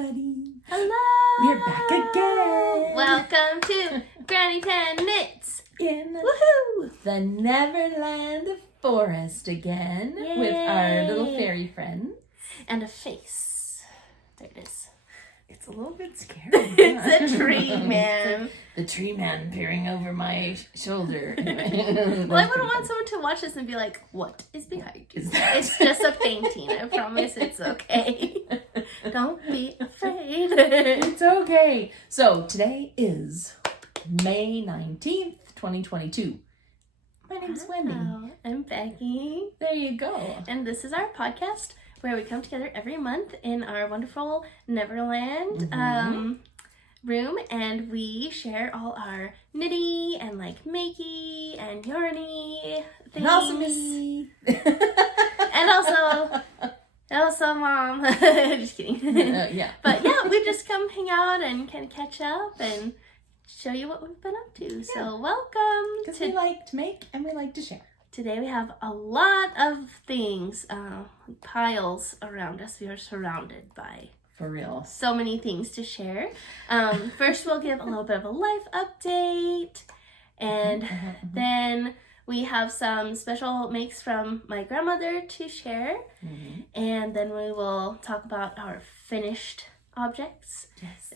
everybody. Hello. We're back again. Welcome to Granny Tan Knits. In Woohoo! the Neverland forest again with our little fairy friend. And a face. There it is. It's a little bit scary. It's a tree man. The tree man peering over my shoulder. Well, I wouldn't want someone to watch this and be like, what is behind you? It's just a painting. I promise it's okay. Don't be afraid. It's okay. So today is May 19th, 2022. My name's Wendy. I'm Becky. There you go. And this is our podcast where we come together every month in our wonderful Neverland room, and we share all our knitty and like makey and yarny things. Awesomeness. and also mom. Just kidding. Yeah. But yeah, we just come hang out and kind of catch up and show you what we've been up to. Yeah. So welcome. Because we like to make and we like to share. Today we have a lot of things, piles around us. We are surrounded by, for real, so many things to share. First we'll give a little bit of a life update, and then we have some special makes from my grandmother to share, and then we will talk about our finished objects,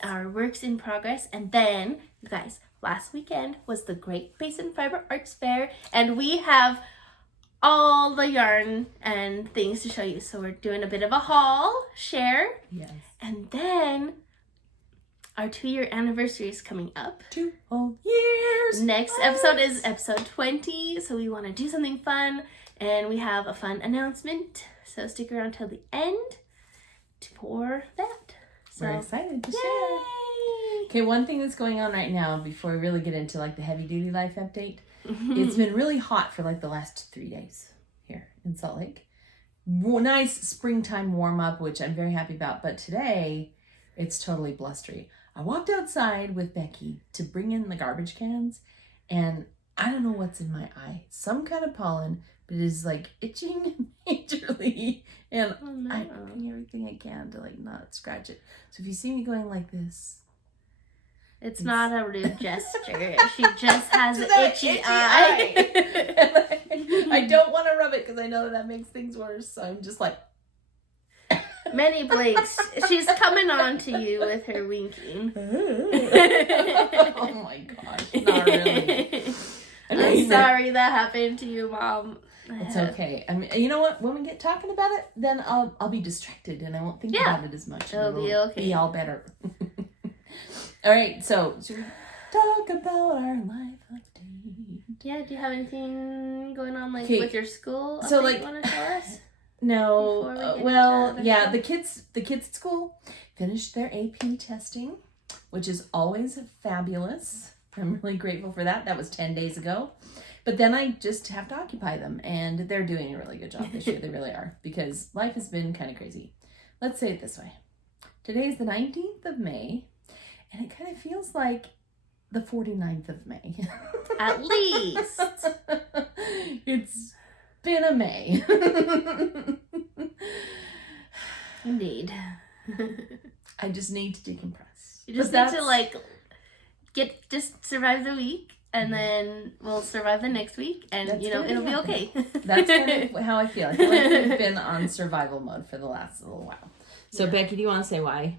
our works in progress, and then, you guys, last weekend was the Great Basin Fiber Arts Fair, and we have all the yarn and things to show you. So we're doing a bit of a haul, share, and then our 2-year anniversary is coming up. 2 whole years! Next episode is episode 20, so we want to do something fun, and we have a fun announcement, so stick around till the end for that. So, we're excited to share. Okay, one thing that's going on right now before we really get into like the heavy duty life update, it's been really hot for like the last 3 days here in Salt Lake. Nice springtime warm up, which I'm very happy about, but today it's totally blustery. I walked outside with Becky to bring in the garbage cans, and I don't know what's in my eye. Some kind of pollen, but it is like itching majorly, and I'm doing everything I can to like not scratch it. So if you see me going like this, it's not a rude gesture. She just has an itchy eye. I don't want to rub it because I know that makes things worse. So I'm just like, Many blinks. She's coming on to you with her winking. Oh my gosh, not really. I'm sorry that happened to you, Mom. It's okay. I mean, you know what? When we get talking about it, then I'll be distracted and I won't think about it as much. It'll be okay. Be all better. All right. So should we talk about our life update? Yeah. Do you have anything going on like with your school? So like, you want to tell us? No. Well, yeah. The kids at school finished their AP testing, which is always fabulous. I'm really grateful for that. That was 10 days ago. But then I just have to occupy them, and they're doing a really good job this year. They really are, because life has been kind of crazy. Let's say it this way. Today is the 19th of May, and it kind of feels like the 49th of May. At least. It's been a May. Indeed. I just need to decompress. You just need to like just survive the week, and then we'll survive the next week, and it'll be okay. That's kind of how I feel. I feel like we've been on survival mode for the last little while. So Becky, do you want to say why?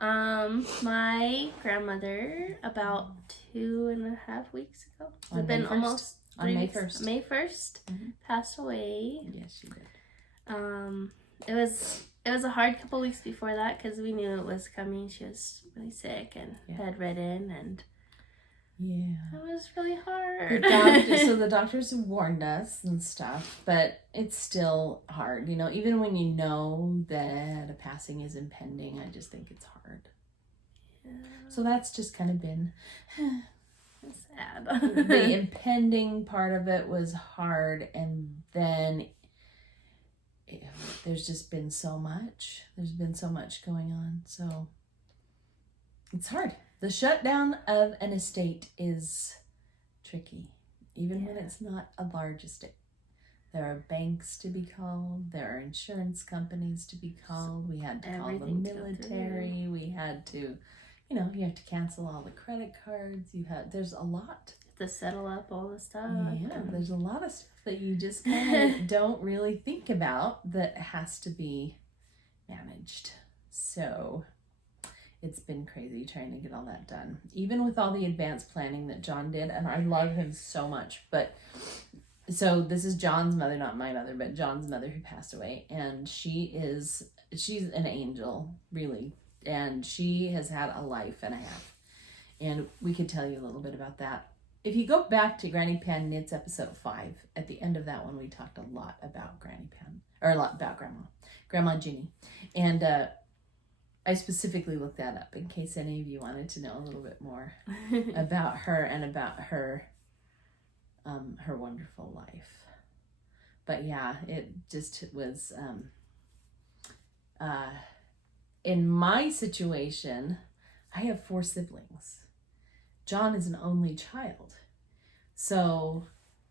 My grandmother about 2.5 weeks ago. It's been almost on May 1st. May 1st passed away. Yes, she did. It was a hard couple weeks before that because we knew it was coming. She was really sick and bedridden, and it was really hard. So the doctors have warned us and stuff, but it's still hard. You know, even when you know that a passing is impending, I just think it's hard. Yeah. So that's just kind of been sad. The impending part of it was hard, and then there's just been so much. There's been so much going on, so it's hard. The shutdown of an estate is tricky, even when it's not a large estate. There are banks to be called. There are insurance companies to be called. We had to call the military. We had to, you have to cancel all the credit cards. There's a lot. To settle up all the stuff. Yeah, there's a lot of stuff that you just kind of don't really think about that has to be managed. So it's been crazy trying to get all that done. Even with all the advanced planning that John did, and I love him so much, but... So this is John's mother, not my mother, but John's mother who passed away. And she's an angel, really. And she has had a life and a half. And we could tell you a little bit about that. If you go back to Granny Pan Knits episode 5, at the end of that one, we talked a lot about Granny Pan, or a lot about Grandma Ginny. And I specifically looked that up in case any of you wanted to know a little bit more about her and about her wonderful life. But yeah, it just was in my situation, I have 4 siblings. John is an only child, so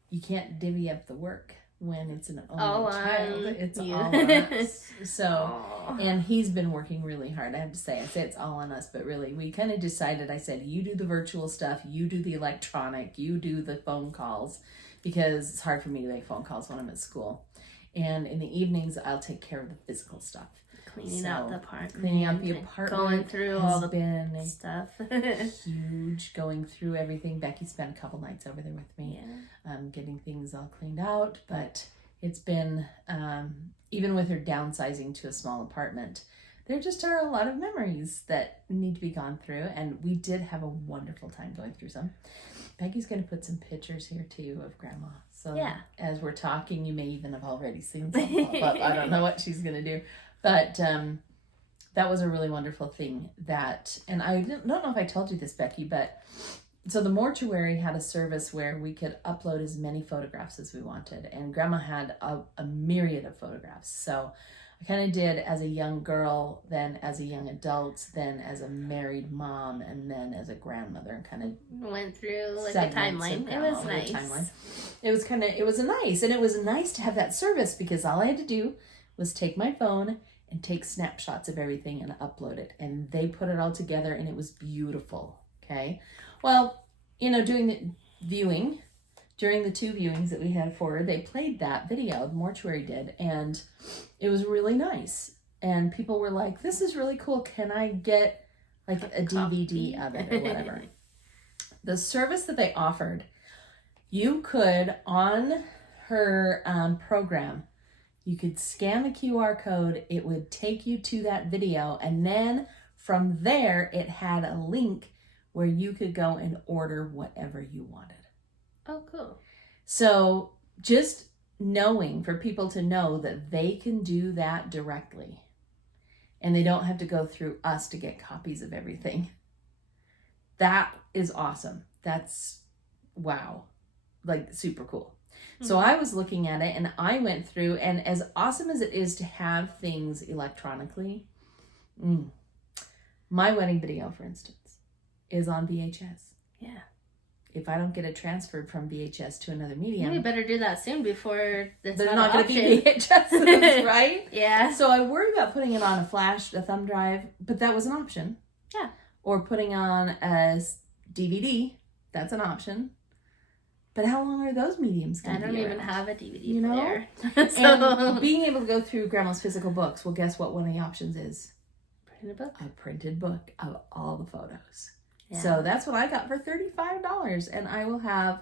you can't divvy up the work when it's an only child. It's all on us. So, and he's been working really hard. I have to say, I say it's all on us, but really, we kind of decided, I said, you do the virtual stuff, you do the electronic, you do the phone calls, because it's hard for me to make phone calls when I'm at school. And in the evenings, I'll take care of the physical stuff. Cleaning out the apartment. Going through all the stuff. Huge, going through everything. Becky spent a couple nights over there with me, getting things all cleaned out. But it's been, even with her downsizing to a small apartment, there just are a lot of memories that need to be gone through. And we did have a wonderful time going through some. Becky's going to put some pictures here too of Grandma. So as we're talking, you may even have already seen some pop up. I don't know what she's going to do. But that was a really wonderful thing and I don't know if I told you this, Becky, but so the mortuary had a service where we could upload as many photographs as we wanted. And Grandma had a myriad of photographs. So I kind of did as a young girl, then as a young adult, then as a married mom, and then as a grandmother, and kind of went through like a timeline. It was nice. It was nice. And it was nice to have that service because all I had to do was take my phone and take snapshots of everything and upload it. And they put it all together and it was beautiful. Okay. Well, doing the viewing, during the 2 viewings that we had for her, they played that video, the mortuary did, and it was really nice. And people were like, this is really cool. Can I get like a DVD of it or whatever? The service that they offered, you could, on her program, you could scan the QR code, it would take you to that video, and then from there, it had a link where you could go and order whatever you wanted. Oh, cool. So just knowing, for people to know that they can do that directly, and they don't have to go through us to get copies of everything. That is awesome. That's, wow, like super cool. So I was looking at it and I went through, and as awesome as it is to have things electronically, my wedding video, for instance, is on VHS. Yeah. If I don't get it transferred from VHS to another medium. We better do that soon before there's not going to be VHS, right? Yeah. So I worry about putting it on a thumb drive, but that was an option. Yeah. Or putting on a DVD, that's an option. But how long are those mediums going to be? I don't even have a DVD player. And being able to go through Grandma's physical books, well, guess what one of the options is? Printed book? A printed book of all the photos. Yeah. So that's what I got for $35. And I will have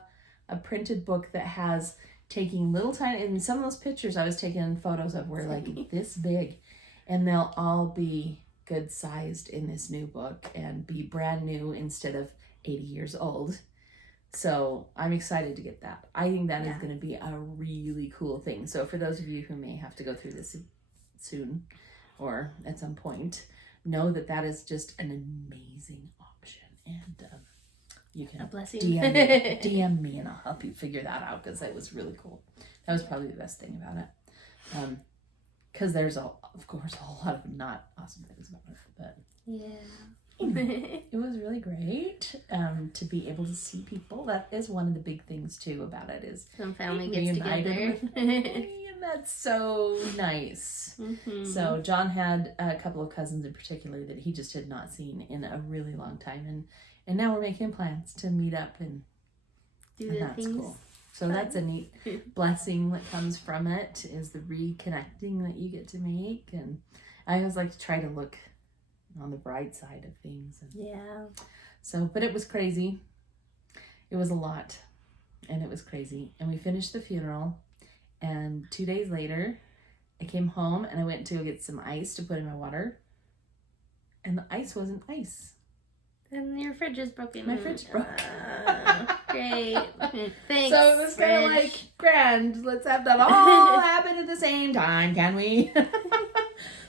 a printed book that has taking little tiny, and some of those pictures I was taking photos of were like this big. And they'll all be good sized in this new book and be brand new instead of 80 years old. So I'm excited to get that. I think that is going to be a really cool thing. So for those of you who may have to go through this soon or at some point, know that that is just an amazing option. And you can DM me and I'll help you figure that out because that was really cool. That was probably the best thing about it. Because there's, of course, a lot of not awesome things about it. But yeah. It was really great to be able to see people. That is one of the big things too about it is some family gets together. And that's so nice. So John had a couple of cousins in particular that he just had not seen in a really long time, and now we're making plans to meet up and that's things. Cool. So that's a neat blessing that comes from it, is the reconnecting that you get to make. And I always like to try to look on the bright side of things. Yeah. So, but it was crazy. It was a lot, and it was crazy. And we finished the funeral, and 2 days later, I came home and I went to get some ice to put in my water, and the ice wasn't ice. And your fridge is broken. My fridge broke. Great. Thanks. So it was kind of like, grand. Let's have that all happen at the same time, can we?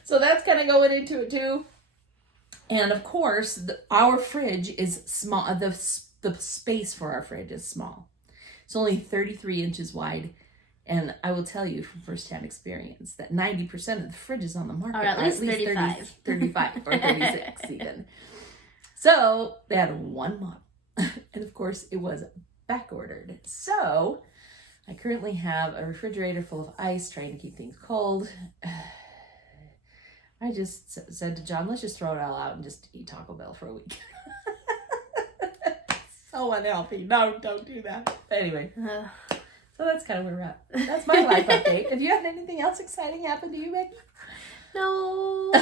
So that's kind of going into it too. And of course, our fridge is small. The space for our fridge is small. It's only 33 inches wide. And I will tell you from firsthand experience that 90% of the fridges on the market are at least 35. 35 or 36 even. So they had one model. And of course, it was back ordered. So I currently have a refrigerator full of ice, trying to keep things cold. I just said to John, let's just throw it all out and just eat Taco Bell for a week. So unhealthy. No, don't do that. But anyway, so that's kind of where we're at. That's my life update. Have you had anything else exciting happen to you, Becky? No.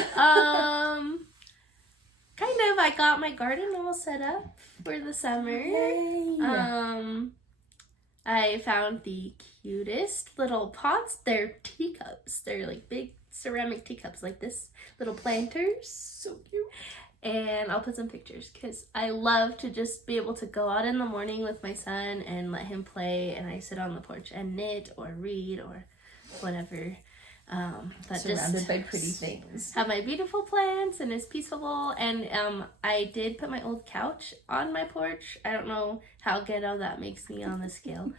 Kind of. I got my garden all set up for the summer. Yay. I found the cutest little pots. They're teacups. They're like big ceramic teacups like this. Little planters. So cute. And I'll put some pictures because I love to just be able to go out in the morning with my son and let him play, and I sit on the porch and knit or read or whatever. But surrounded just by pretty things. Have my beautiful plants, and it's peaceful. And I did put my old couch on my porch. I don't know how ghetto that makes me on the scale,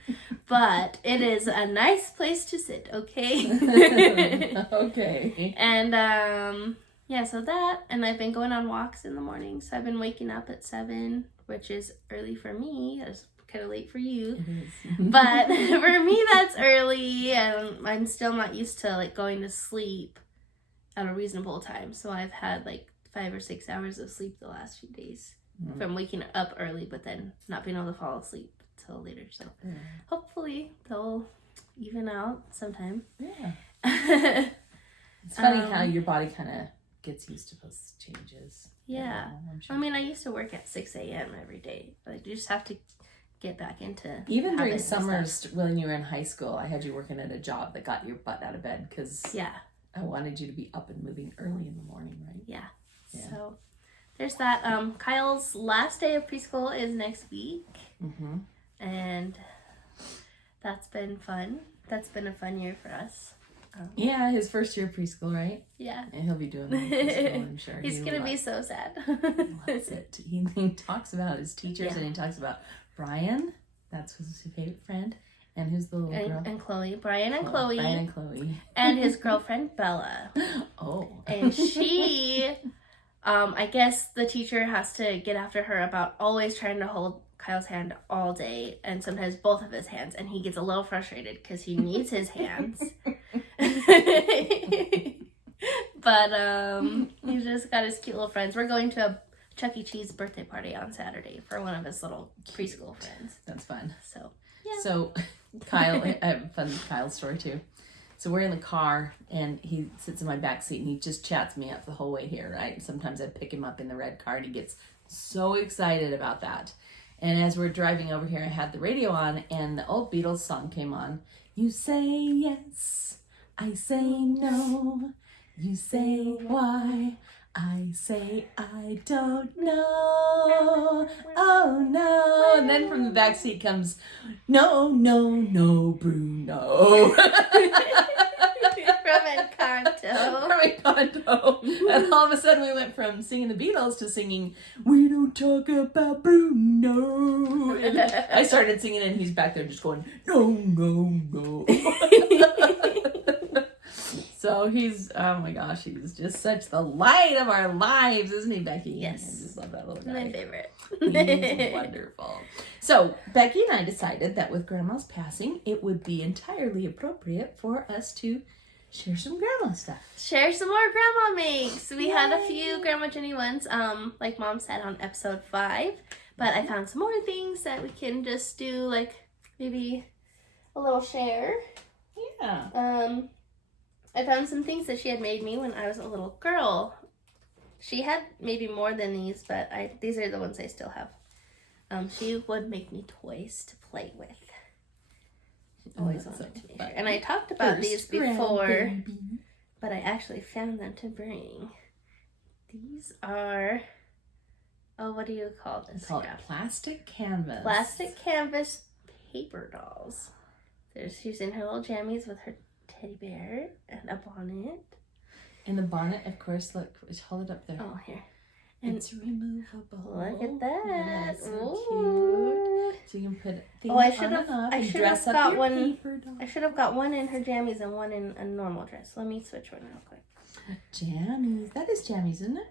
but it is a nice place to sit. Okay. Okay. And yeah, so that, and I've been going on walks in the morning. So I've been waking up at 7, which is early for me. It's kind of late for you. It is. But for me, that's early, and I'm still not used to like going to sleep at a reasonable time. So I've had like 5 or 6 hours of sleep the last few days from waking up early, but then not being able to fall asleep till later. So hopefully they'll even out sometime. Yeah. It's funny how your body kind of gets used to those changes. Yeah. You know, sure. I mean, I used to work at 6 a.m. every day. Like, you just have to get back into even during summers when you were in high school. I had you working at a job that got your butt out of bed because I wanted you to be up and moving early in the morning, right? Yeah. So there's that. Kyle's last day of preschool is next week, and that's been fun. That's been a fun year for us. Yeah, his first year of preschool, right? Yeah. And he'll be doing well in preschool, I'm sure. He's going to be so sad. Loves it. He talks about his teachers and he talks about Brian. That's his favorite friend. And who's the little girl? And Chloe. Brian and Chloe. Brian and Chloe. And his girlfriend, Bella. Oh. And she, I guess the teacher has to get after her about always trying to hold Kyle's hand all day, and sometimes both of his hands, and he gets a little frustrated because he needs his hands. But he's just got his cute little friends. We're going to a Chuck E. Cheese birthday party on Saturday for one of his little preschool friends. That's fun. So, yeah. So, Kyle, I have a fun Kyle story too. So we're in the car, and he sits in my back seat, and he just chats me up the whole way here, right? Sometimes I pick him up in the red car, and he gets so excited about that. And as we're driving over here, I had the radio on, and the old Beatles song came on. You say yes, I say no. You say why, I say I don't know. Oh no. And then from the back seat comes, no, no, no, Bruno. From Encanto. From Encanto. And all of a sudden we went from singing the Beatles to singing, we don't talk about Bruno. And I started singing and he's back there just going, no, no, no. So So he's, oh my gosh, he's just such the light of our lives, isn't he, Becky? Yes. I just love that little guy. My favorite. He's wonderful. So Becky and I decided that with Grandma's passing, it would be entirely appropriate for us to share some Grandma stuff. Share some more Grandma makes. We had a few Grandma Ginny ones, like Mom said on episode 5. But I found some more things that we can just do, like maybe a little share. Yeah. I found some things that she had made me when I was a little girl. She had maybe more than these, but these are the ones I still have. She would make me toys to play with. Always wanted to make sure. And I talked about these before, but I actually found them to bring. These are, oh, what do you call this? Call it plastic canvas. Plastic canvas paper dolls. She's using her little jammies with her teddy bear and a bonnet. And the bonnet, of course, look, hold it up there. Oh, here. And it's removable. Look at that. That's so cute. So you can put things I should have got one. Paper doll. I should have got one in her jammies and one in a normal dress. Let me switch one real quick. Jammies. That is jammies, isn't it?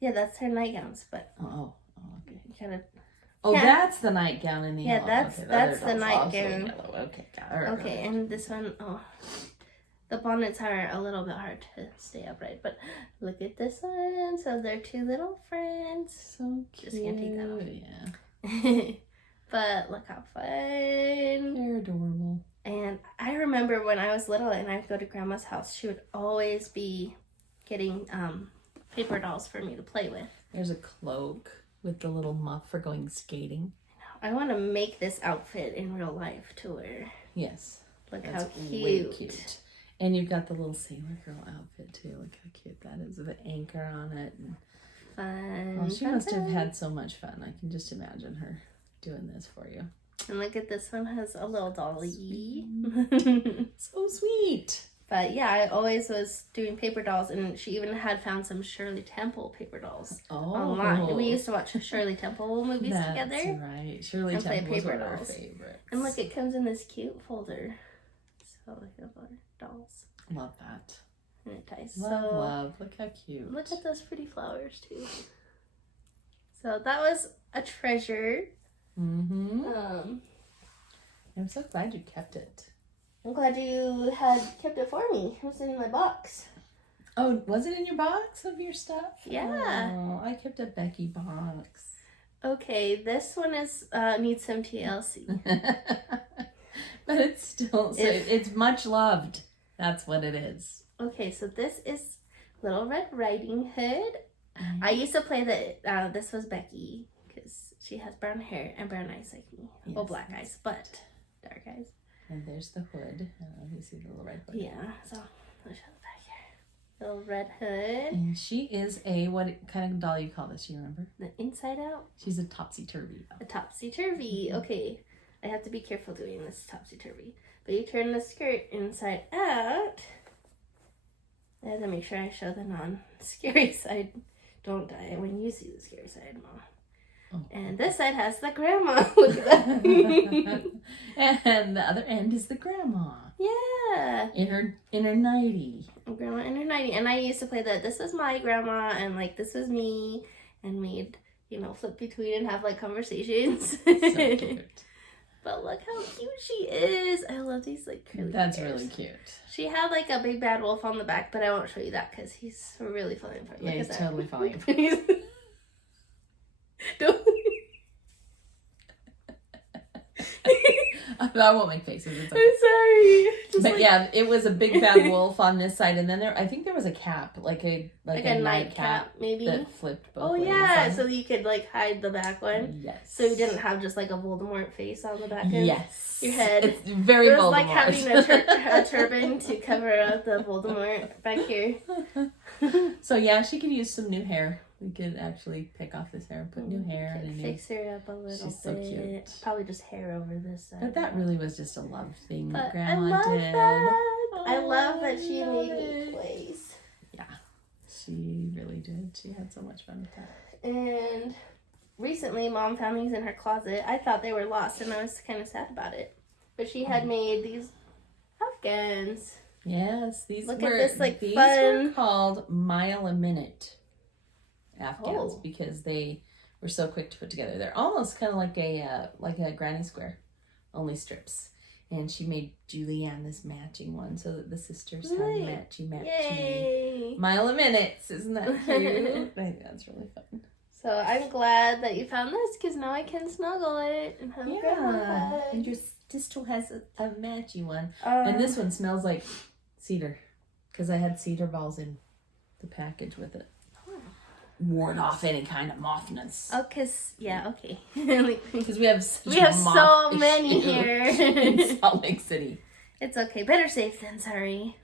Yeah, that's her nightgowns, but okay. Kind of. Oh, that's the nightgown in the yellow. That's the nightgown. Okay, okay, and this one, the bonnets are a little bit hard to stay upright, but look at this one. So they're two little friends. So cute. Just can't take that off. Yeah. But look how fun. They're adorable. And I remember when I was little and I'd go to Grandma's house, she would always be getting paper dolls for me to play with. There's a cloak with the little muff for going skating. I want to make this outfit in real life to wear. Yes. Look That's how cute. Way cute. And you've got the little sailor girl outfit too. Look how cute that is with the anchor on it. And, fun. well, she must have had so much fun. I can just imagine her doing this for you. And look at this one, has a little dolly. So sweet. But yeah, I always was doing paper dolls, and she even had found some Shirley Temple paper dolls online. We used to watch Shirley Temple movies together. That's right. Shirley Temple was one of our favorites. And look, it comes in this cute folder. So look at our dolls. Love that. And it ties. Love. Look how cute. Look at those pretty flowers too. So that was a treasure. Mm-hmm. I'm so glad you kept it. I'm glad you had kept it for me. It was in my box. Oh, was it in your box of your stuff? Yeah. Oh, I kept a Becky box. Okay, this one is needs some TLC. But it's still, it's much loved. That's what it is. Okay, so this is Little Red Riding Hood. I used to play this was Becky, because she has brown hair and brown eyes like me. Yes, well, black eyes, but dark eyes. And there's the hood. I don't know if you see the little red hood. Yeah, so let's show the back here. Little red hood. And she is what kind of doll you call this? You remember? The inside out? She's a topsy-turvy. A topsy-turvy. Okay. I have to be careful doing this topsy-turvy. But you turn the skirt inside out. I have to make sure I show the non-scary side. Don't die when you see the scary side, Mom. Oh. And this side has the grandma. Look at that. And the other end is the grandma. Yeah. In her nightie. Grandma in her nightie. And I used to play that this was my grandma and like this was me. And we'd, flip between and have like conversations. So cute. But look how cute she is. I love these like curly That's hairs. really cute. She had like a big bad wolf on the back, but I won't show you that because he's really falling apart. Yeah, he's totally falling apart. Don't. I won't make faces. It's okay. I'm sorry. But yeah, it was a big bad wolf on this side, and then I think there was a cap, like a nightcap, maybe that flipped both ways. Oh yeah, so you could like hide the back one. Yes. So you didn't have just like a Voldemort face on the back end. Yes. Your head. It's very Voldemort. It was like having a turban to cover up the Voldemort back here. So yeah, she could use some new hair. We could actually pick off this hair and put new hair and fix her up a little bit. She's so cute. Probably just hair over this side. But that really was just a love thing that but Grandma did. That. I love that she made me toys. Yeah, she really did. She had so much fun with that. And recently, Mom found these in her closet. I thought they were lost, and I was kind of sad about it. But she had made these Afghans. Yes, these Look were at this, like, these fun. were called mile a minute afghans Oh. because they were so quick to put together. They're almost kind of like a granny square, only strips. And she made Julianne this matching one so that the sisters have matchy. Yay! Mile a minute. Isn't that cute? I think that's really fun. So I'm glad that you found this because now I can snuggle it and have a grandma hug. And your sister has a matchy one. And this one smells like cedar because I had cedar balls in the package with it. Ward off any kind of mothness. Oh, okay. Because we have so many here in Salt Lake City. It's okay. Better safe than sorry.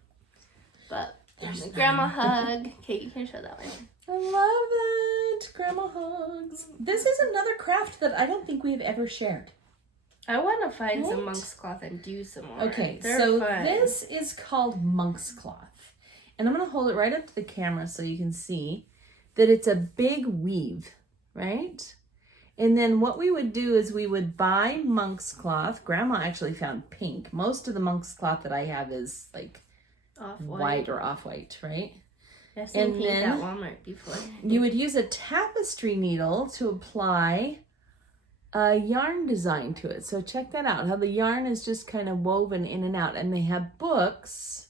But there's a grandma hug. Okay, you can show that one. I love it. Grandma hugs. This is another craft that I don't think we've ever shared. I want to find some monk's cloth and do some more. Okay, They're so fun. this is called monk's cloth. And I'm going to hold it right up to the camera so you can see that it's a big weave, right? And then what we would do is we would buy monk's cloth. Grandma actually found pink. Most of the monk's cloth that I have is like white or off-white, right? I've seen pink at Walmart before. You would use a tapestry needle to apply a yarn design to it. So check that out, how the yarn is just kind of woven in and out. And they have books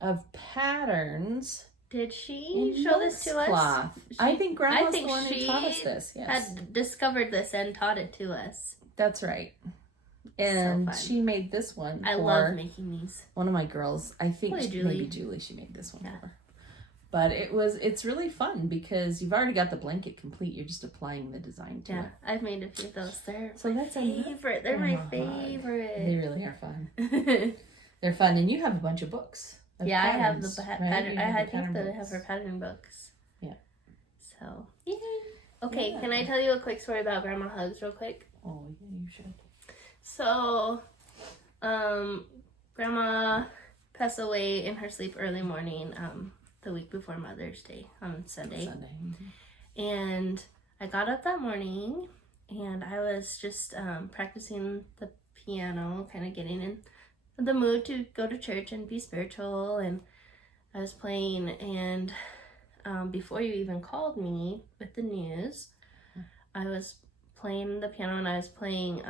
of patterns. Did she show this to us? I think Grandma's the one who taught us this. Yes. Had discovered this and taught it to us. That's right. And she made this one. I love making these. One of my girls, I think maybe Julie, she made this one for her. But it's really fun because you've already got the blanket complete. You're just applying the design to it. Yeah, I've made a few of those. They're that's my favorite. They're my favorite. They really are fun. They're fun. And you have a bunch of books. Yeah, patterns, I have the pattern. Right? I think that I have her pattern books. Yeah. So, yay. Okay, can I tell you a quick story about Grandma Hugs real quick? Oh, yeah, you should. So, Grandma passed away in her sleep early morning the week before Mother's Day on Sunday. Mm-hmm. And I got up that morning and I was just practicing the piano, kind of getting in the mood to go to church and be spiritual, and I was playing, and before you even called me with the news, I was playing the piano and I was playing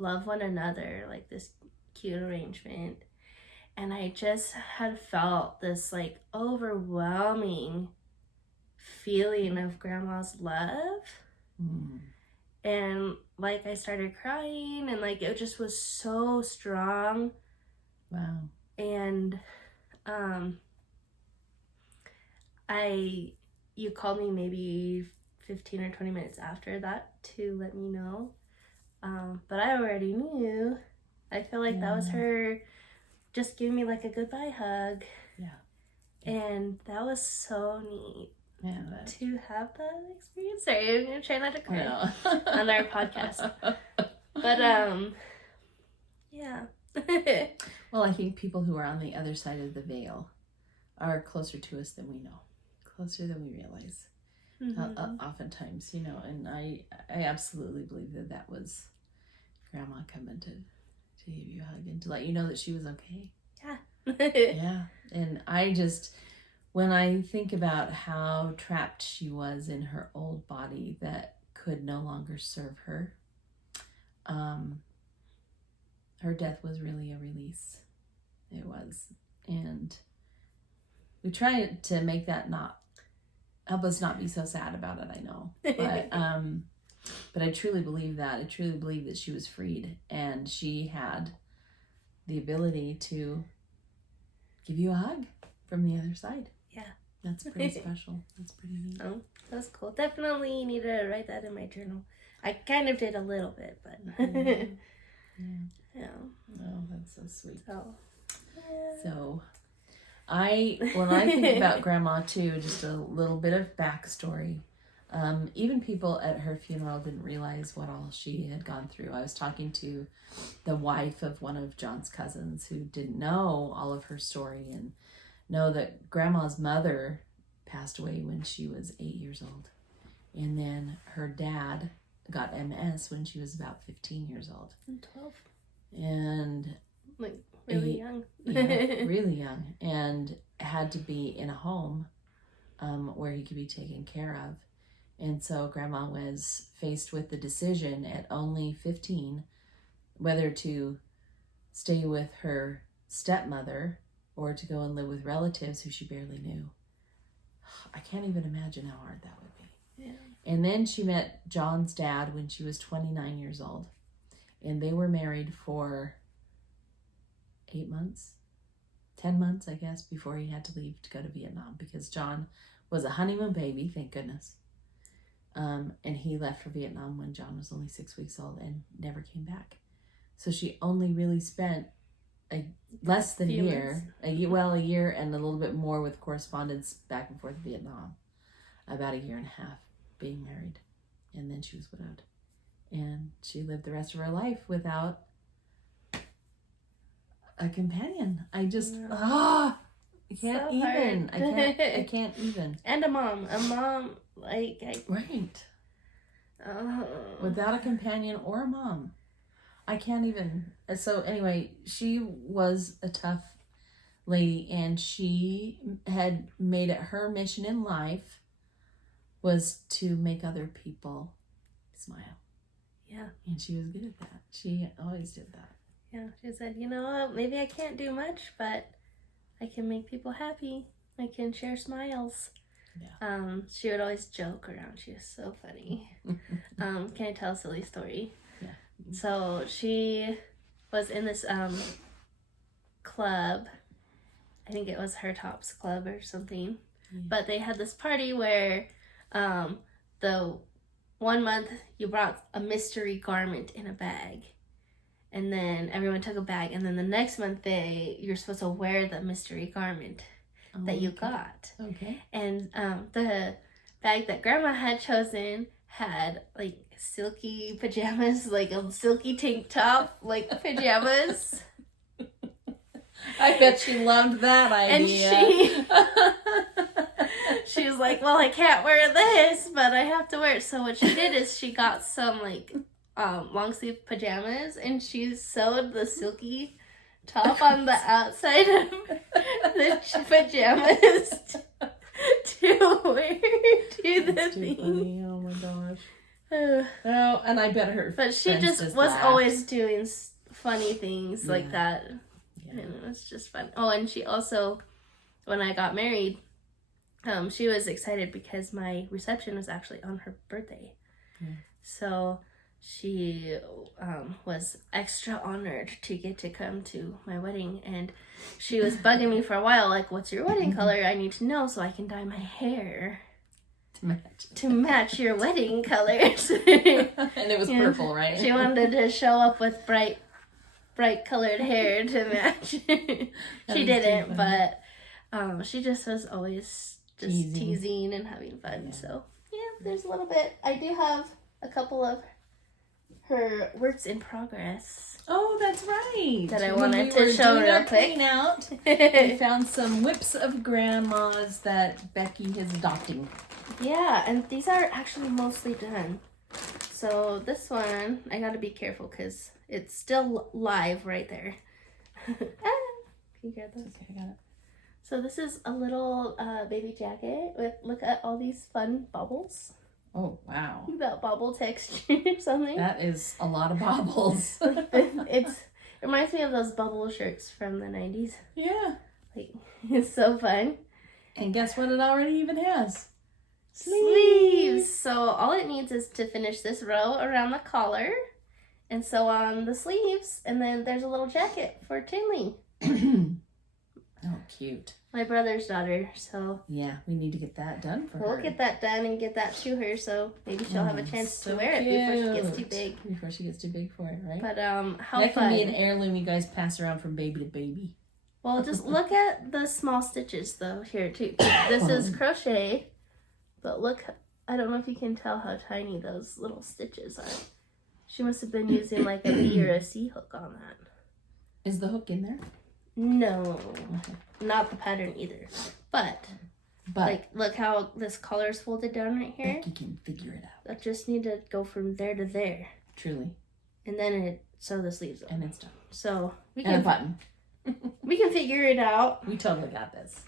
Love One Another, like this cute arrangement, and I just had felt this like overwhelming feeling of Grandma's love. And like I started crying and like it just was so strong. Wow. And you called me maybe 15 or 20 minutes after that to let me know. But I already knew. I feel like that was her just giving me like a goodbye hug. Yeah. And that was so neat. Yeah, to have that experience. Sorry, I'm gonna try not to cry on our podcast. But yeah. Well, I think people who are on the other side of the veil are closer to us than we know, closer than we realize. Oftentimes, and I absolutely believe that was Grandma coming to give you a hug and to let you know that she was okay. Yeah. Yeah, and when I think about how trapped she was in her old body that could no longer serve her, her death was really a release. It was. And we try to make that help us not be so sad about it, I know. But I truly believe that. I truly believe that she was freed and she had the ability to give you a hug from the other side. Yeah. That's pretty special. That's pretty neat. Oh, that's cool. Definitely need to write that in my journal. I kind of did a little bit, but yeah. Oh, that's so sweet. So when I think about Grandma too, just a little bit of backstory. Even people at her funeral didn't realize what all she had gone through. I was talking to the wife of one of John's cousins who didn't know all of her story and know that Grandma's mother passed away when she was 8 years old. And then her dad got MS when she was about 15 years old. And 12. And Like really young. Really young, and had to be in a home where he could be taken care of. And so Grandma was faced with the decision at only 15 whether to stay with her stepmother or to go and live with relatives who she barely knew. I can't even imagine how hard that would be. Yeah. And then she met John's dad when she was 29 years old. And they were married for 8 months, 10 months, I guess, before he had to leave to go to Vietnam, because John was a honeymoon baby, thank goodness. And he left for Vietnam when John was only 6 weeks old and never came back. So she only really spent less than a year, a year and a little bit more with correspondence back and forth to Vietnam, about a year and a half being married. And then she was widowed. And she lived the rest of her life without a companion. I just, I can't So even. hard. I can't even. And a mom, like, Right. Without a companion or a mom. I can't even. So anyway, she was a tough lady, and she had made it her mission in life was to make other people smile. Yeah. And she was good at that. She always did that. Yeah, she said, you know what, maybe I can't do much, but I can make people happy. I can share smiles. Yeah. She would always joke around. She was so funny. Can I tell a silly story? Yeah. So she was in this club. I think it was Her Tops Club or something. Yeah. But they had this party where the 1 month you brought a mystery garment in a bag. And then everyone took a bag. And then the next month you're supposed to wear the mystery garment that you got. Okay. And the bag that Grandma had chosen had like silky pajamas, like a silky tank top, like pajamas. I bet she loved that idea. And she was like, well, I can't wear this, but I have to wear it. So what she did is she got some like long sleeve pajamas, and she sewed the silky top on the outside of the pajamas to wear to the thing. Funny. Oh my gosh. Oh, and I bet her. But she just was laughed. Always doing funny things like that. Yeah. And it was just fun. Oh, and she also, when I got married, she was excited because my reception was actually on her birthday. Yeah. So she was extra honored to get to come to my wedding, and she was bugging me for a while, like, what's your wedding color? I need to know so I can dye my hair to match your wedding colors. And it was purple, right? She wanted to show up with bright colored hair to match. She didn't, but she just was always just teasing and having fun. Yeah. So yeah, there's a little bit. I do have a couple of her works in progress. Oh, that's right. That I wanted to show real quick. Out, we found some whips of Grandma's that Becky is adopting. Yeah, and these are actually mostly done. So this one, I gotta be careful because it's still live right there. Can you grab those? Okay, I got it. So this is a little baby jacket with, look at all these fun bubbles. Oh, wow. That bobble texture or something. That is a lot of bobbles. It reminds me of those bubble shirts from the 90s. Yeah. Like, it's so fun. And guess what it already even has? Sleeves. So all it needs is to finish this row around the collar and sew on the sleeves. And then there's a little jacket for Tinley. Oh, cute. My brother's daughter, so... Yeah, we need to get that done for her. We'll get that done and get that to her, so maybe she'll have a chance to wear it before she gets too big. Before she gets too big for it, right? But, how that fun. That can be an heirloom you guys pass around from baby to baby. Well, just look at the small stitches, though, here, too. This is crochet, but look, I don't know if you can tell how tiny those little stitches are. She must have been using, like, a B or a C hook on that. Is the hook in there? No, not the pattern either. But like, look how this collar is folded down right here. Becky can figure it out. I just need to go from there to there. Truly. And then sew the sleeves on. And it's done. So we and a button. We can figure it out. We totally got this.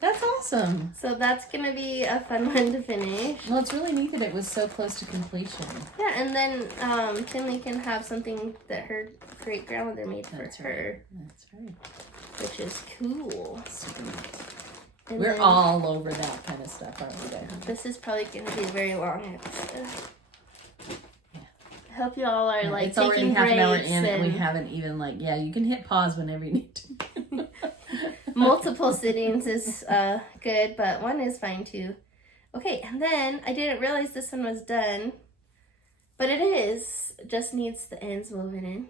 That's awesome. So that's going to be a fun one to finish. Well, it's really neat that it was so close to completion. Yeah, and then Finley can have something that her great-grandmother made for her. That's right. Which is cool. Sweet. And We're then, all over that kind of stuff, aren't we, Becky? This is probably going to be a very long episode. I hope you all are like it's taking already half an hour breaks in and we haven't even you can hit pause whenever you need to. Multiple sittings is good, but one is fine too. Okay, and then I didn't realize this one was done, but it is. It just needs the ends woven in.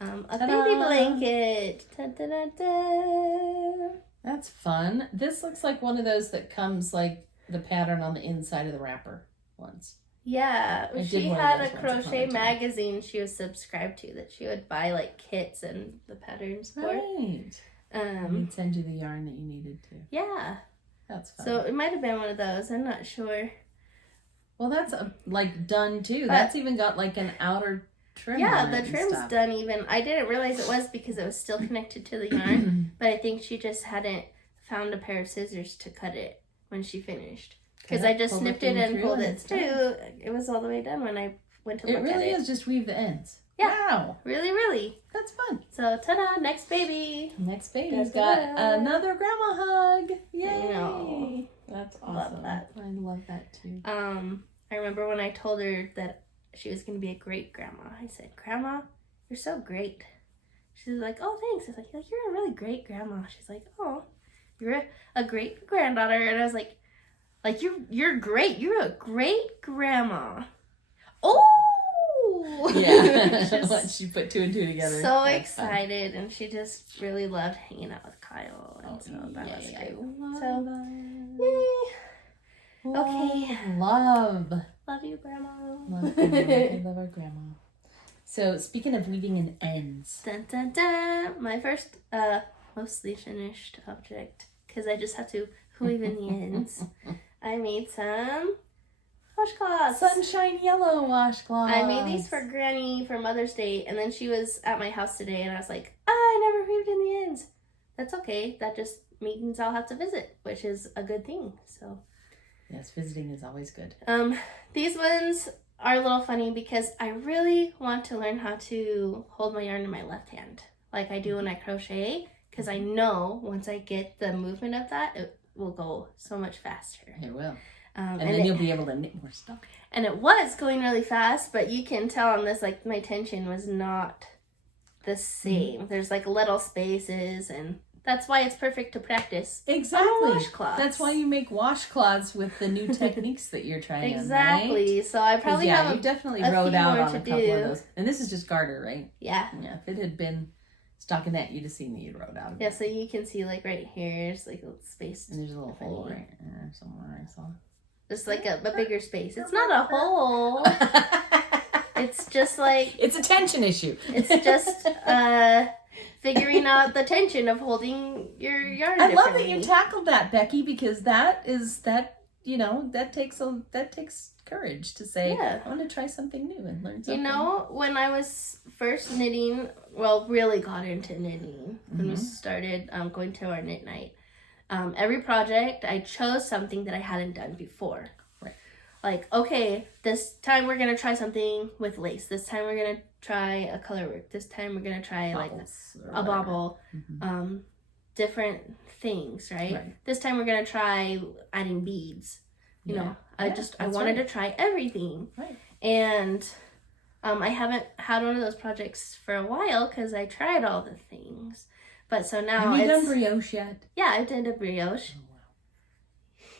A baby blanket. Ta-da-da-da. That's fun. This looks like one of those that comes like the pattern on the inside of the wrapper ones. Yeah, I she had a crochet magazine she was subscribed to that she would buy like kits and the patterns for. Right. We'd send you the yarn that you needed to. Yeah. That's fun. So it might have been one of those. I'm not sure. Well, that's like done too. That's even got like an outer trim. Yeah, on the it trim's done even. I didn't realize it was because it was still connected to the yarn, but I think she just hadn't found a pair of scissors to cut it when she finished. Because I just snipped it and pulled it through. It was all the way done when I went to look at it. It really is just weave the ends. Yeah. Wow. Really, really. That's fun. So, ta-da, next baby. Next baby's got another grandma hug. Yay. I know. That's awesome. Love that. I love that too. I remember when I told her that she was going to be a great grandma. I said, Grandma, you're so great. She's like, oh, thanks. I was like, you're a really great grandma. She's like, oh, you're a great granddaughter. And I was like, you're great. You're a great grandma. Oh! Yeah. She put two and two together. So excited. Fun. And she just really loved hanging out with Kyle. And so that was great. Yay. Okay. Love you, Grandma. Love you. I love our grandma. So speaking of weaving in ends. Dun, dun, dun. My first mostly finished object. Because I just have to weave in the ends. I made some washcloths. Sunshine yellow washcloths. I made these for Granny for Mother's Day, and then she was at my house today, and I was like, I never weaved in the ends. That's okay. That just means I'll have to visit, which is a good thing. So, yes, visiting is always good. These ones are a little funny because I really want to learn how to hold my yarn in my left hand, like I do when I crochet, because I know once I get the movement of that, it will go so much faster. It will. And then you'll be able to knit more stuff. And it was going really fast, but you can tell on this, like, my tension was not the same. There's, like, little spaces, and that's why it's perfect to practice. Exactly. Washcloths. That's why you make washcloths with the new techniques that you're trying. Exactly. Right? So I probably have you definitely wrote out on a couple do. of those. And this is just garter, right? Yeah. Yeah. If it had been stockinette, you'd have seen that you'd wrote out. Yeah, so you can see, like, right here, it's, like, a little space. And there's a little hole right there somewhere, I saw. Just like a bigger space. It's not a hole. It's just like... It's a tension issue. It's just figuring out the tension of holding your yarn I love that you tackled that, Becky, because that takes courage to say, yeah. I want to try something new and learn something. You know, when I was first knitting, really got into knitting, when we started going to our knit night, every project, I chose something that I hadn't done before. Right. Like, okay, this time we're going to try something with lace. This time we're going to try a color work. This time we're going to try Bobbles like a bobble. Different things, right? This time we're going to try adding beads. You know, I wanted to try everything. Right. And I haven't had one of those projects for a while because I tried all the things. But so now Have you done brioche yet? Yeah, I did a brioche.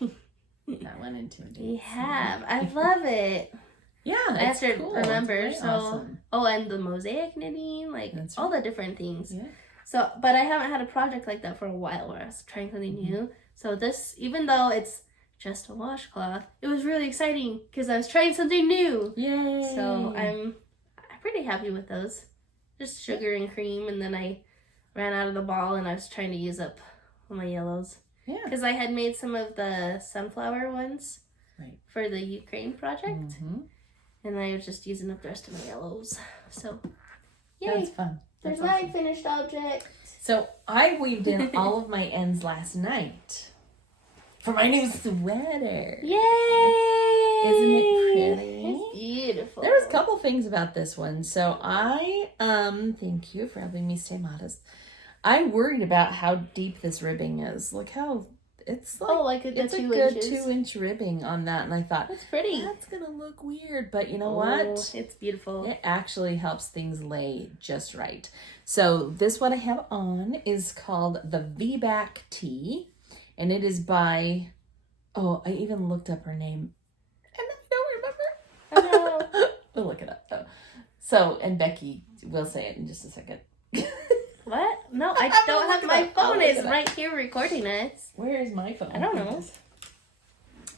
Oh, wow. That went into it. We have. I love it. Yeah, I have to cool. remember. So, awesome. And the mosaic knitting, like all the different things. Yeah. So, but I haven't had a project like that for a while where I was trying something new. So this, even though it's just a washcloth, it was really exciting because I was trying something new. Yay! So I'm pretty happy with those. Just sugar and cream, and then I ran out of the ball and I was trying to use up all my yellows. Yeah. Because I had made some of the sunflower ones for the Ukraine project. And I was just using up the rest of my yellows. So, yay. That's fun. There's my finished object. So I weaved in all of my ends last night for my new sweater. Yay! Isn't it pretty? It's beautiful. There was a couple things about this one. So I, thank you for helping me stay modest. I worried about how deep this ribbing is. Look how it's like, it's a good 2-inch ribbing on that. And I thought, that's pretty. That's going to look weird. But you know what? It's beautiful. It actually helps things lay just right. So this what I have on is called the V-Back Tee. And it is by, I even looked up her name. And I don't remember. I know. We'll look it up though. So, and Becky will say it in just a second. What? No, I don't have my phone. It's right here recording us. Where is my phone? I don't know.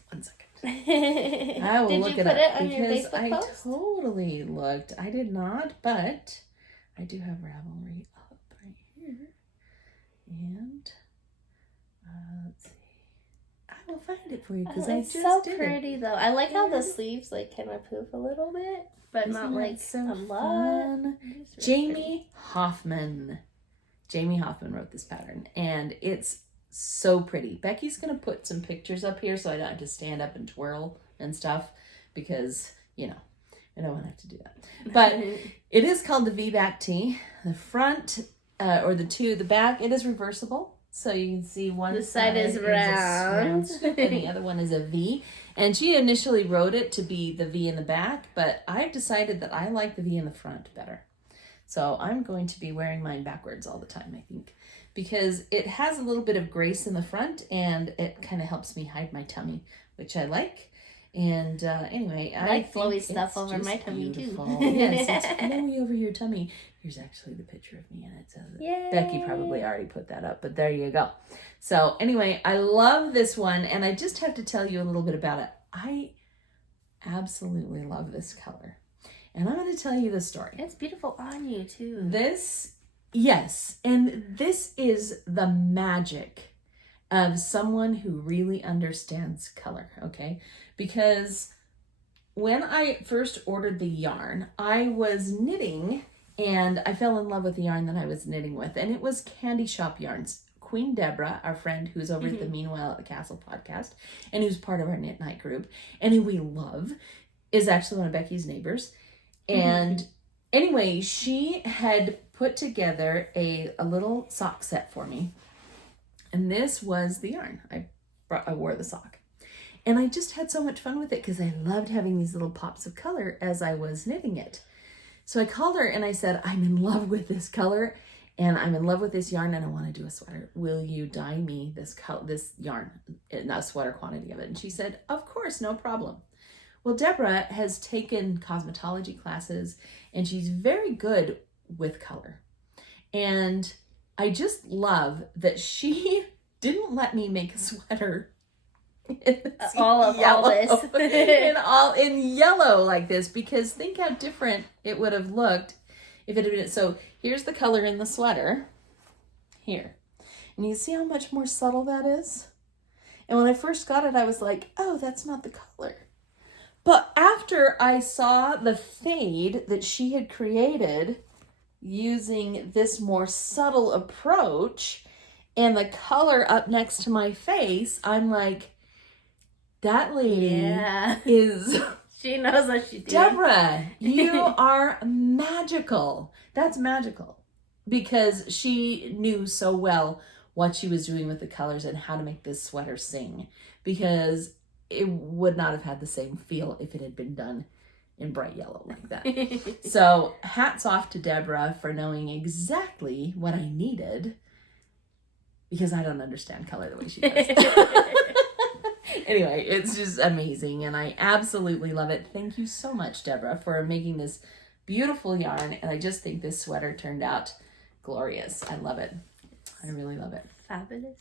1 second. I will look it up. Did you put it on your because Facebook post? I totally looked. I did not, but I do have Ravelry up right here. And let's see. I will find it for you because I just so did pretty it. though. I like how the sleeves like kind of poof a little bit, but Isn't not that like so a lot. fun? It's really Jamie Hoffman. Jamie Hoffman wrote this pattern, and it's so pretty. Becky's going to put some pictures up here so I don't have to stand up and twirl and stuff because, I don't want to have to do that. But it is called the V-Back Tee. The front, the back, it is reversible. So you can see one side is round and the other one is a V. And she initially wrote it to be the V in the back, but I've decided that I like the V in the front better. So I'm going to be wearing mine backwards all the time, I think, because it has a little bit of grace in the front and it kind of helps me hide my tummy, which I like. And anyway, I like flowy stuff over my tummy beautiful. too. Yes, it's flowy over your tummy. Here's actually the picture of me in it. So Becky probably already put that up, but there you go. So anyway, I love this one, and I just have to tell you a little bit about it. I absolutely love this color. And I'm going to tell you the story. It's beautiful on you, too. Yes. And this is the magic of someone who really understands color, okay? Because when I first ordered the yarn, I was knitting and I fell in love with the yarn that I was knitting with. And it was Candy Shop Yarns. Queen Deborah, our friend who's over at the Meanwhile at the Castle podcast and who's part of our knit night group and who we love, is actually one of Becky's neighbors. And anyway, she had put together a little sock set for me. And this was the yarn. I wore the sock. And I just had so much fun with it because I loved having these little pops of color as I was knitting it. So I called her and I said, I'm in love with this color and I'm in love with this yarn and I want to do a sweater. Will you dye me this yarn, a sweater quantity of it? And she said, of course, no problem. Well, Deborah has taken cosmetology classes and she's very good with color. And I just love that she didn't let me make a sweater in all this in yellow like this, because think how different it would have looked if it had been. So here's the color in the sweater here. And you see how much more subtle that is? And when I first got it, I was like, oh, that's not the color. But after I saw the fade that she had created using this more subtle approach and the color up next to my face, I'm like, that lady is... She knows what she's doing. Deborah, you are magical. That's magical. Because she knew so well what she was doing with the colors and how to make this sweater sing. Because it would not have had the same feel if it had been done in bright yellow like that. So hats off to Deborah for knowing exactly what I needed, because I don't understand color the way she does. Anyway, it's just amazing and I absolutely love it. Thank you so much, Deborah, for making this beautiful yarn. And I just think this sweater turned out glorious. I love it. I really love it. Fabulous.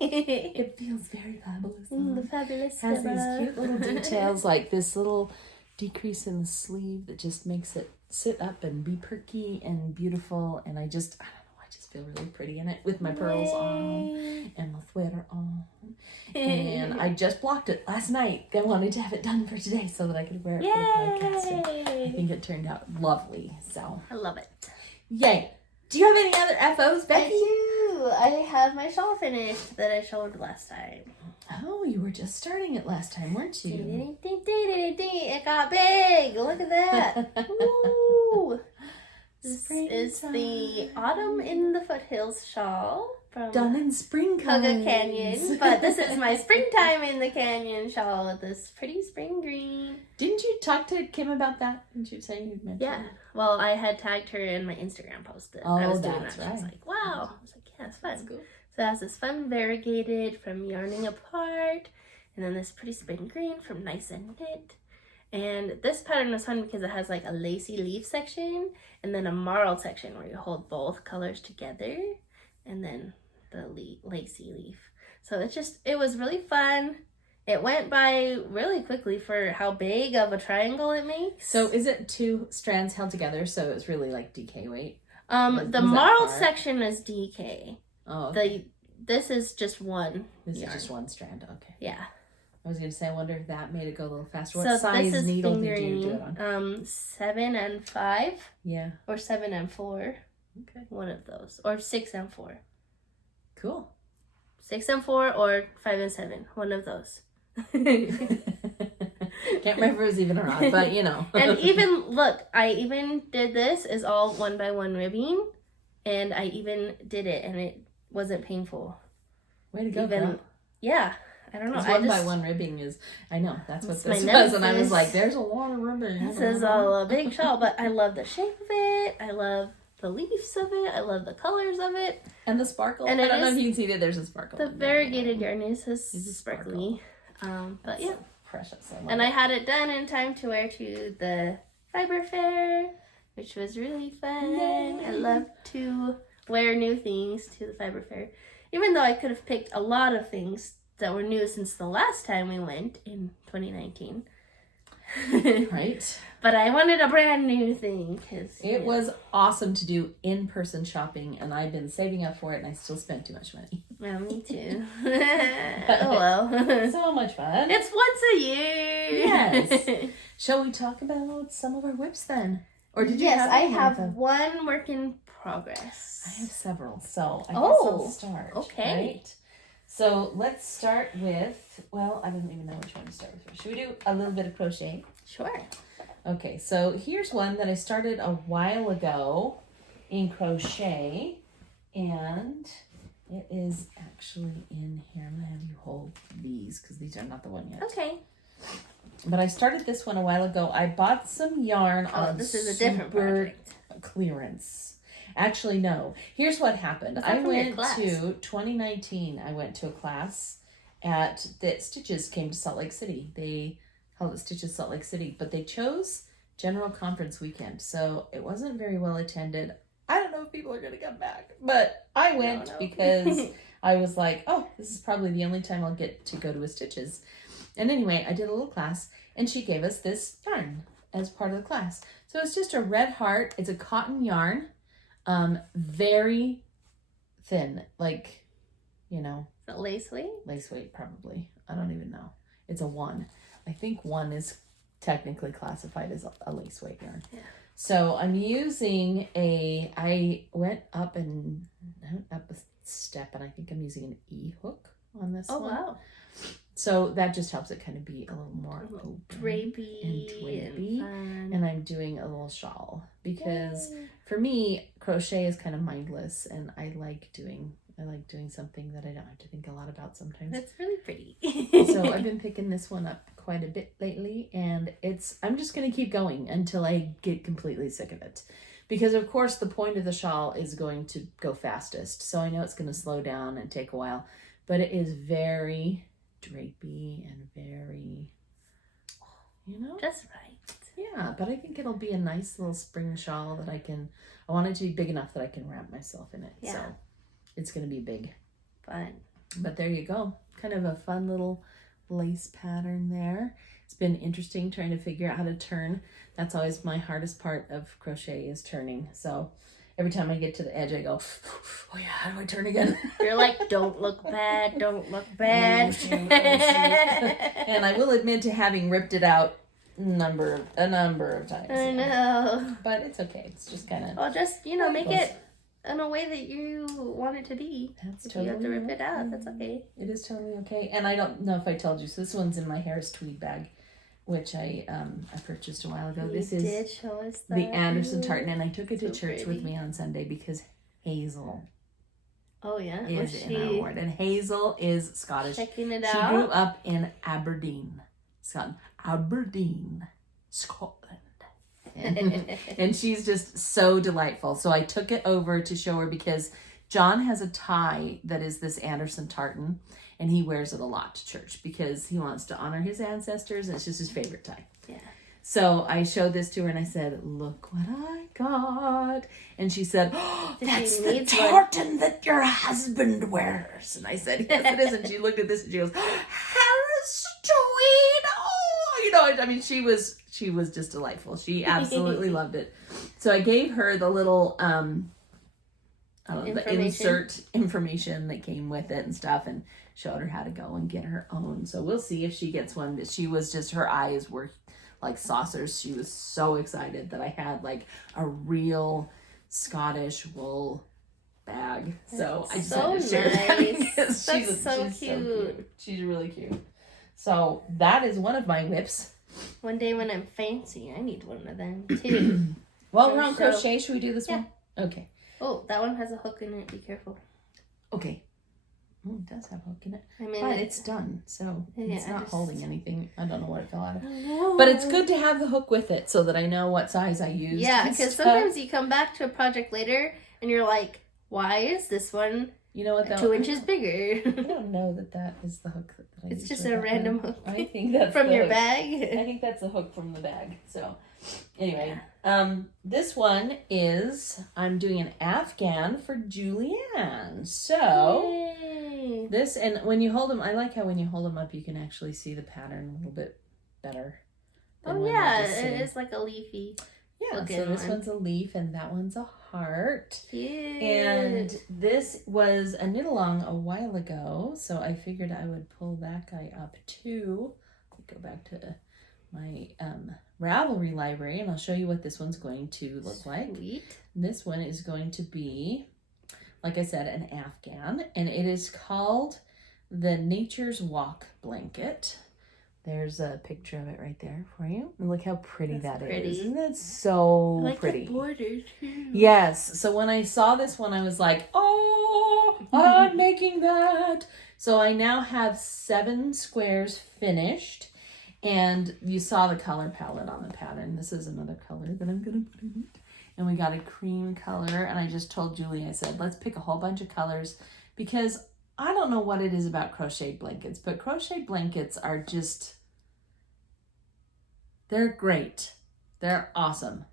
It feels very fabulous. The fabulous has Deborah. these cute little details like this little decrease in the sleeve that just makes it sit up and be perky and beautiful. And I just feel really pretty in it with my pearls on and my sweater on. And I just blocked it last night. I wanted to have it done for today so that I could wear it for the podcast. And I think it turned out lovely. So I love it. Yay. Do you have any other FOs, Becky? I do. I have my shawl finished that I showed last time. Oh, you were just starting it last time, weren't you? It got big. Look at that. Woo! This is the Autumn in the Foothills shawl from Done in spring colors. Hygge Canyon. But this is my springtime in the canyon shawl with this pretty spring green. Didn't you talk to Kim about that? Didn't you say you'd mentioned Yeah. Well, I had tagged her in my Instagram post that I was doing that. Right. She was like, wow. I was like, yeah, it's fun. That's cool. So it has this fun variegated from Yarning Apart. And then this pretty spring green from Nice and Knit. And this pattern was fun because it has like a lacy leaf section and then a marl section where you hold both colors together and then the lacy leaf. So it was really fun. It went by really quickly for how big of a triangle it makes. So is it 2 strands held together so it's really like DK weight? The marl section is DK. Oh, okay. This is just one. This yarn. is just one strand, okay. Yeah. I was going to say, I wonder if that made it go a little faster. What So size this is needle fingering, did you do it on? 7 and 5. Yeah. Or 7 and 4. Okay. One of those. Or 6 and 4. Cool. 6 and 4 or 5 and 7. One of those. Can't remember if it was even or odd, but you know. And even, look, I even did this is all 1x1 ribbing. And I even did it and it wasn't painful. Way to go, girl. Yeah. I don't know. 'Cause 1x1 ribbing is, I know, that's what this my was. And I was like, there's a lot of ribbing. This is all a big shawl, but I love the shape of it. I love the leaves of it. I love the colors of it. And the sparkle. And I don't know if you can see that there's a sparkle. The variegated yarn is It's sparkly. But yeah. So precious. And I had it done in time to wear to the fiber fair, which was really fun. Yay. I love to wear new things to the fiber fair. Even though I could have picked a lot of things that were new since the last time we went in 2019. Right. But I wanted a brand new thing. It was awesome to do in-person shopping, and I've been saving up for it, and I still spent too much money. Well, me too. Oh well. So much fun. It's once a year. Yes. Shall we talk about some of our whips then? Or did you Yes, have I any have of them? one work in progress. I have several, so I guess Oh, I'll start. okay. Right? So let's start with, well, I don't even know which one to start with. Should we do a little bit of crochet? Sure. Okay, so here's one that I started a while ago in crochet, and it is actually in here. I'm gonna have you hold these because these are not the one yet. Okay. But I started this one a while ago. I bought some yarn on this is a different project. clearance. Actually, no. Here's what happened. I from your went class? to 2019. I went to a class at that Stitches came to Salt Lake City. They held it Stitches Salt Lake City, but they chose General Conference weekend, so it wasn't very well attended. I don't know if people are going to come back, but I went because I was like, oh, this is probably the only time I'll get to go to a Stitches. And anyway, I did a little class, and she gave us this yarn as part of the class. So it's just a red heart. It's a cotton yarn, very thin, like, you know. Is it lace weight? Lace weight, probably. I don't even know. It's a 1. I think 1 is technically classified as a lace weight yarn. Yeah. So I'm using I went up a step, and I think I'm using an E hook on this one. Oh, wow. So that just helps it kind of be a little more open Drapey and twinny. fun. And I'm doing a little shawl because Yay. for me, crochet is kind of mindless, and I like doing something that I don't have to think a lot about sometimes. That's really pretty. So I've been picking this one up quite a bit lately, and I'm just going to keep going until I get completely sick of it. Because of course the point of the shawl is going to go fastest. So I know it's going to slow down and take a while, but it is very drapey and very, you know, Just right. yeah. But I think it'll be a nice little spring shawl that I want it to be big enough that I can wrap myself in it. Yeah. So it's going to be big. Fun. But there you go. Kind of a fun little lace pattern there. It's been interesting trying to figure out how to turn. That's always my hardest part of crochet is turning. So every time I get to the edge, I go, oh yeah, how do I turn again? You're like, don't look bad, don't look bad. Oh, shoot. And I will admit to having ripped it out a number of times. I know. But it's okay. It's just kind of... Well, just, make it in a way that you want it to be. That's if totally you have to rip okay. it out, that's okay. It is totally okay. And I don't know if I told you, so this one's in my Harris tweed bag, which I purchased a while ago. This did show us that. the Anderson tartan, and I took it to So church pretty. with me on Sunday because Hazel Oh yeah, is in our ward, and Hazel is Scottish. checking it She out? grew up in Aberdeen, Scotland. Aberdeen, Scotland. And she's just so delightful. So I took it over to show her because John has a tie that is this Anderson tartan, and he wears it a lot to church because he wants to honor his ancestors, and it's just his favorite tie. Yeah. So I showed this to her and I said, look what I got. And she said, oh, that's the tartan that your husband wears. And I said, yes, it is. And she looked at this and she goes, Harris tweed. Oh, you know, I mean, she was just delightful. She absolutely loved it. So I gave her the little, the insert information that came with it and stuff, and showed her how to go and get her own. So we'll see if she gets one. But she was just, her eyes were like saucers. She was so excited that I had like a real Scottish wool bag. So I just had to share that because she's so cute. She's really cute. So that is one of my whips. One day when I'm fancy, I need one of them too. While we're on crochet, should we do this one? Okay. Oh, that one has a hook in it. Be careful. Okay. Oh, it does have a hook in it. I mean, but it's done, so it's not holding anything. I don't know what it fell out of. No. But it's good to have the hook with it so that I know what size I used. Yeah, because sometimes you come back to a project later and you're like, why is this one 2 inches bigger? I don't know that is the hook that I used. It's just a random hook. I think that's from your hook. bag. I think that's a hook from the bag. So anyway, this one is, I'm doing an Afghan for Julianne. So Yay. this, and when you hold them, I like how when you hold them up, you can actually see the pattern a little bit better. Oh yeah, it is like a leafy. Yeah, so this one's a leaf and that one's a heart. Cute. And this was a knit along a while ago, so I figured I would pull that guy up too. Go back to my Ravelry library and I'll show you what this one's going to look like. This one is going to be, like I said, an Afghan, and it is called the Nature's Walk Blanket. There's a picture of it right there for you. And look how pretty that is. Isn't that so pretty? I like the border too. Yes. So when I saw this one, I was like, oh, I'm making that. So I now have 7 squares finished. And you saw the color palette on the pattern. This is another color that I'm going to put in it. And we got a cream color. And I just told Julie, I said, let's pick a whole bunch of colors. Because I don't know what it is about crochet blankets. But crochet blankets are just... they're great. They're awesome.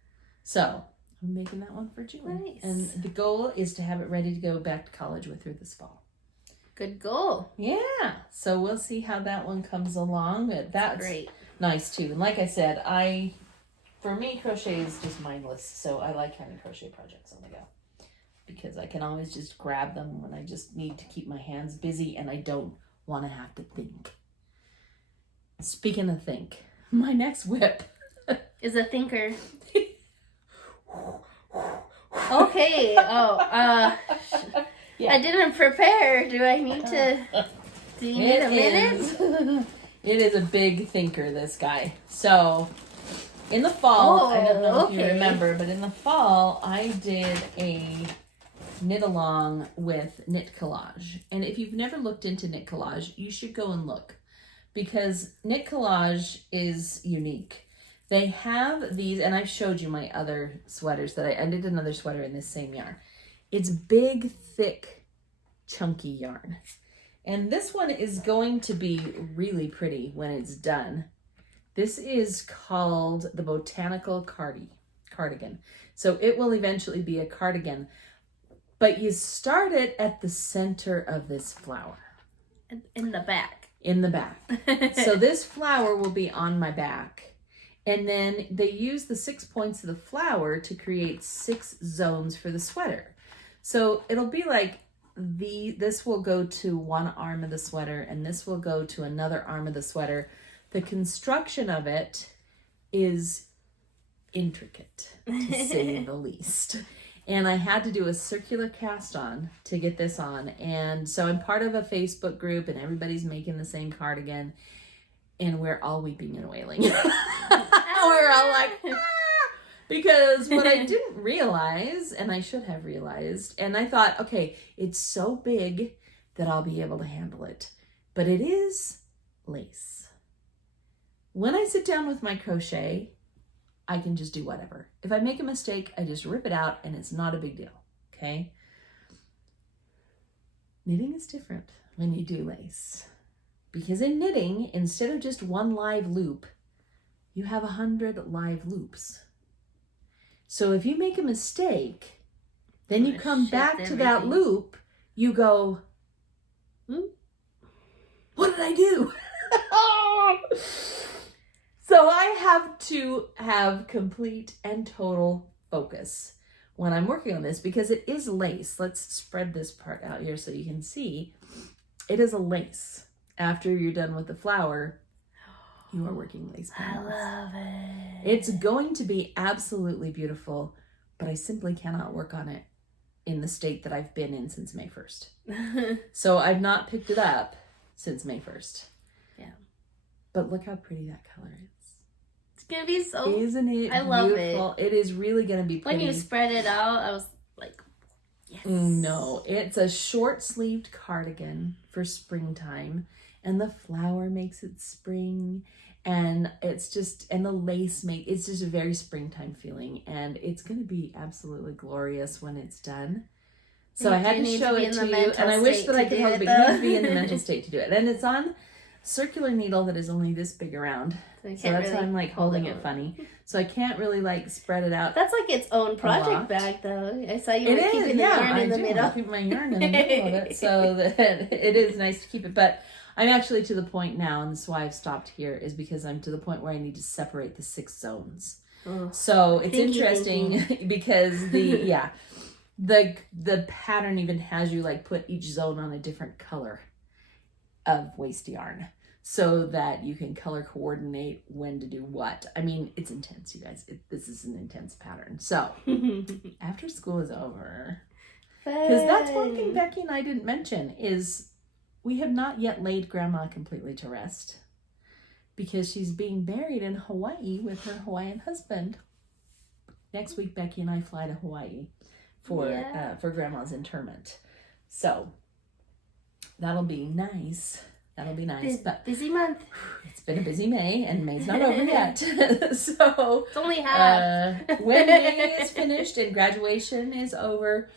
So I'm making that one for Julie. Nice. And the goal is to have it ready to go back to college with her this fall. Good goal. Yeah. So we'll see how that one comes along. But that's great. Nice too. And like I said, for me, crochet is just mindless. So I like having crochet projects on the go. Because I can always just grab them when I just need to keep my hands busy and I don't want to have to think. Speaking of think, my next whip is a thinker. Okay. Oh, yeah. I didn't prepare. Do I need to? Do you need a minute? It is a big thinker, this guy. So, in the fall, I don't know if you remember, but in the fall, I did a knit along with Knit Collage. And if you've never looked into Knit Collage, you should go and look. Because Knit Collage is unique. They have these, and I've showed you my other sweaters that I did another sweater in this same yarn. It's big, thick, chunky yarn. And this one is going to be really pretty when it's done. This is called the Botanical cardigan. So it will eventually be a cardigan. But you start it at the center of this flower. In the back. In the back. So this flower will be on my back. And then they use the 6 points of the flower to create 6 zones for the sweater. So it'll be like this will go to one arm of the sweater and this will go to another arm of the sweater. The construction of it is intricate, to say the least. And I had to do a circular cast on to get this on. And so I'm part of a Facebook group and everybody's making the same cardigan. And we're all weeping and wailing. We're all like, ah! Because what I didn't realize, and I should have realized, and I thought, okay, it's so big that I'll be able to handle it. But it is lace. When I sit down with my crochet, I can just do whatever. If I make a mistake, I just rip it out and it's not a big deal, okay? Knitting is different when you do lace. Because in knitting, instead of just one live loop, you have 100 live loops. So if you make a mistake, then you come back to that loop, you go, what did I do? So I have to have complete and total focus when I'm working on this because it is lace. Let's spread this part out here so you can see. It is a lace. After you're done with the flower, you are working lace panels. I love it. It's going to be absolutely beautiful, but I simply cannot work on it in the state that I've been in since May 1st. So I've not picked it up since May 1st. Yeah. But look how pretty that color is. It's going to be so... Isn't it I love beautiful? It is really going to be pretty. When you spread it out, I was like, yes. No, it's a short-sleeved cardigan for springtime. And the flower makes it spring. And it's just, and the lace it's just a very springtime feeling. And it's going to be absolutely glorious when it's done. So I had to show it to you. And I wish that I could hold it, but you need to be in the mental state to do it. And it's on circular needle that is only this big around. So that's really why I'm like holding it funny. So I can't really like spread it out. That's like its own project bag though. I saw you were keeping the yarn in the middle. I keep my yarn in the middle of it so that it is nice to keep it. But I'm actually to the point now, and this is why I've stopped here, is because I'm to the point where I need to separate the 6 zones. Oh, so it's interesting because the pattern even has you like put each zone on a different color of waste yarn so that you can color coordinate when to do what. I mean, it's intense, you guys. This is an intense pattern. So after school is over, because that's one thing Becky and I didn't mention is we have not yet laid Grandma completely to rest because she's being buried in Hawaii with her Hawaiian husband. Next week, Becky and I fly to Hawaii for Grandma's interment. So that'll be nice. That'll be nice. But busy month. It's been a busy May, and May's not over yet. So it's only half. When May is finished and graduation is over,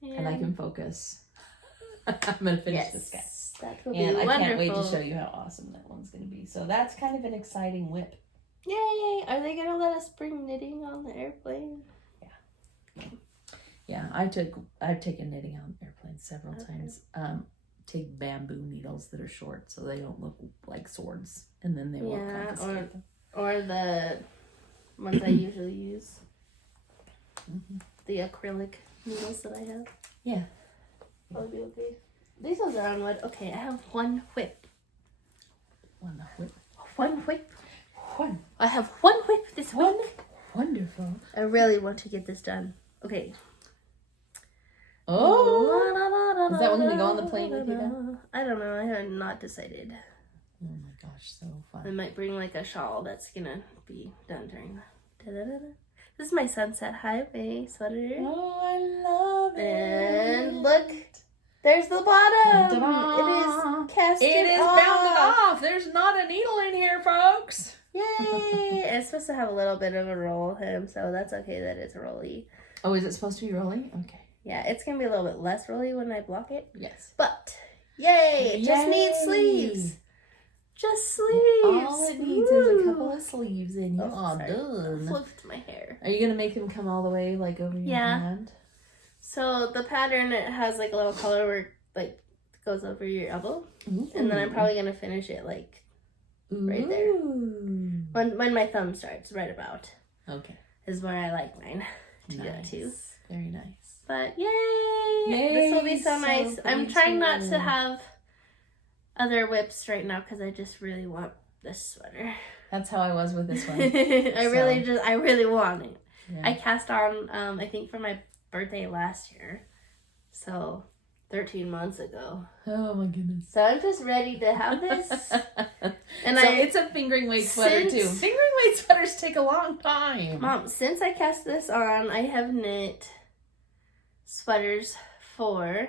and I can focus. I'm going to finish this guy. That will and be wonderful. I can't wait to show you how awesome that one's going to be. So that's kind of an exciting whip. Yay! Are they going to let us bring knitting on the airplane? Yeah. I've taken knitting on airplanes several times. Take bamboo needles that are short so they don't look like swords. And then they won't confiscate them. Or the ones I usually use. Mm-hmm. The acrylic needles that I have. Yeah. I'll be okay. These ones are on wood. Okay, I have one whip. One whip? One whip. One. I have one whip this one. Week. Wonderful. I really want to get this done. Okay. Oh! Is that one going to go on the plane with you then? I don't know. I have not decided. Oh my gosh, so fun. I might bring like a shawl that's going to be done during the... This is my Sunset Highway sweater. Oh, I love it. And look, there's the bottom. Ta-da. It is casted It is off. bounded off. There's not a needle in here, folks. Yay! It's supposed to have a little bit of a roll hem, so that's okay that it's rolly. Oh, is it supposed to be rolling? Okay. Yeah, it's going to be a little bit less rolly when I block it. Yes. But, yay! It just needs sleeves. Just sleeves. All it needs is a couple of sleeves and you're all done. I flipped my hair. Are you going to make them come all the way like over your hand? So the pattern, it has like a little color where like goes over your elbow. Ooh. And then I'm probably going to finish it like right there. When my thumb starts, right about. Okay. Is where I like mine to go to. Very nice. But yay! This will be so nice. I'm trying not to have other whips right now because I just really want this sweater. That's how I was with this one. I really want it. Yeah. I cast on, I think for my birthday last year. So 13 months ago. Oh my goodness. So I'm just ready to have this. And so it's a fingering weight sweater too. Fingering weight sweaters take a long time. Mom, since I cast this on, I have knit sweaters for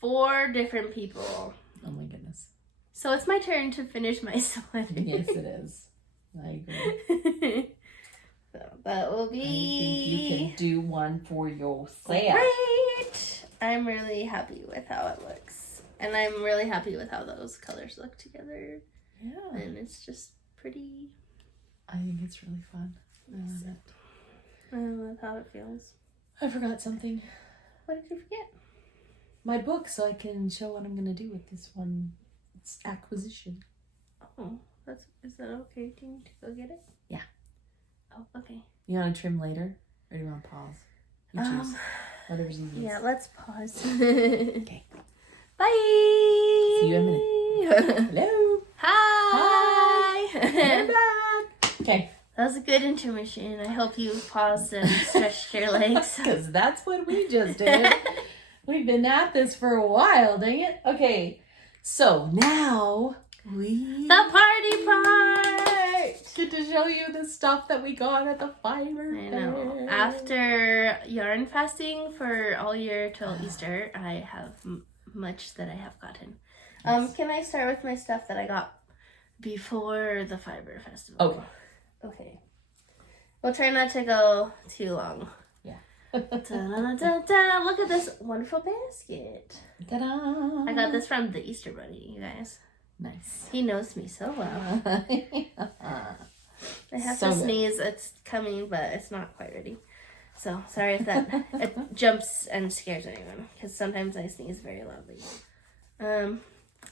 4 different people. Oh my goodness. So it's my turn to finish my sweater. Yes, it is. I agree. So that will be... I think you can do one for yourself. Great! I'm really happy with how it looks. And I'm really happy with how those colors look together. Yeah. And it's just pretty. I think it's really fun. I love it. I love how it feels. I forgot something. What did you forget? My book, so I can show what I'm going to do with this one. It's acquisition. Oh, is that okay to go get it? Yeah. Oh, okay. You want to trim later? Or do you want to pause? You choose. Whatever's easiest. Yeah, let's pause. Okay. Bye! See you in a minute. Hello! Hi! We're back! Okay. That was a good intermission. I hope you paused and stretched your legs. Because that's what we just did. We've been at this for a while, dang it. Okay. So now The party part! get to show you the stuff that we got at the fiber. I know. After yarn fasting for all year till Easter, I have much that I have gotten. Yes. Can I start with my stuff that I got before the fiber festival? Okay. We'll try not to go too long. Yeah. Da-da-da-da-da. Look at this wonderful basket. Ta-da! I got this from the Easter Bunny, you guys. Nice. He knows me so well. I have So to good. sneeze. It's coming, but it's not quite ready. So sorry if that it jumps and scares anyone, because sometimes I sneeze very loudly.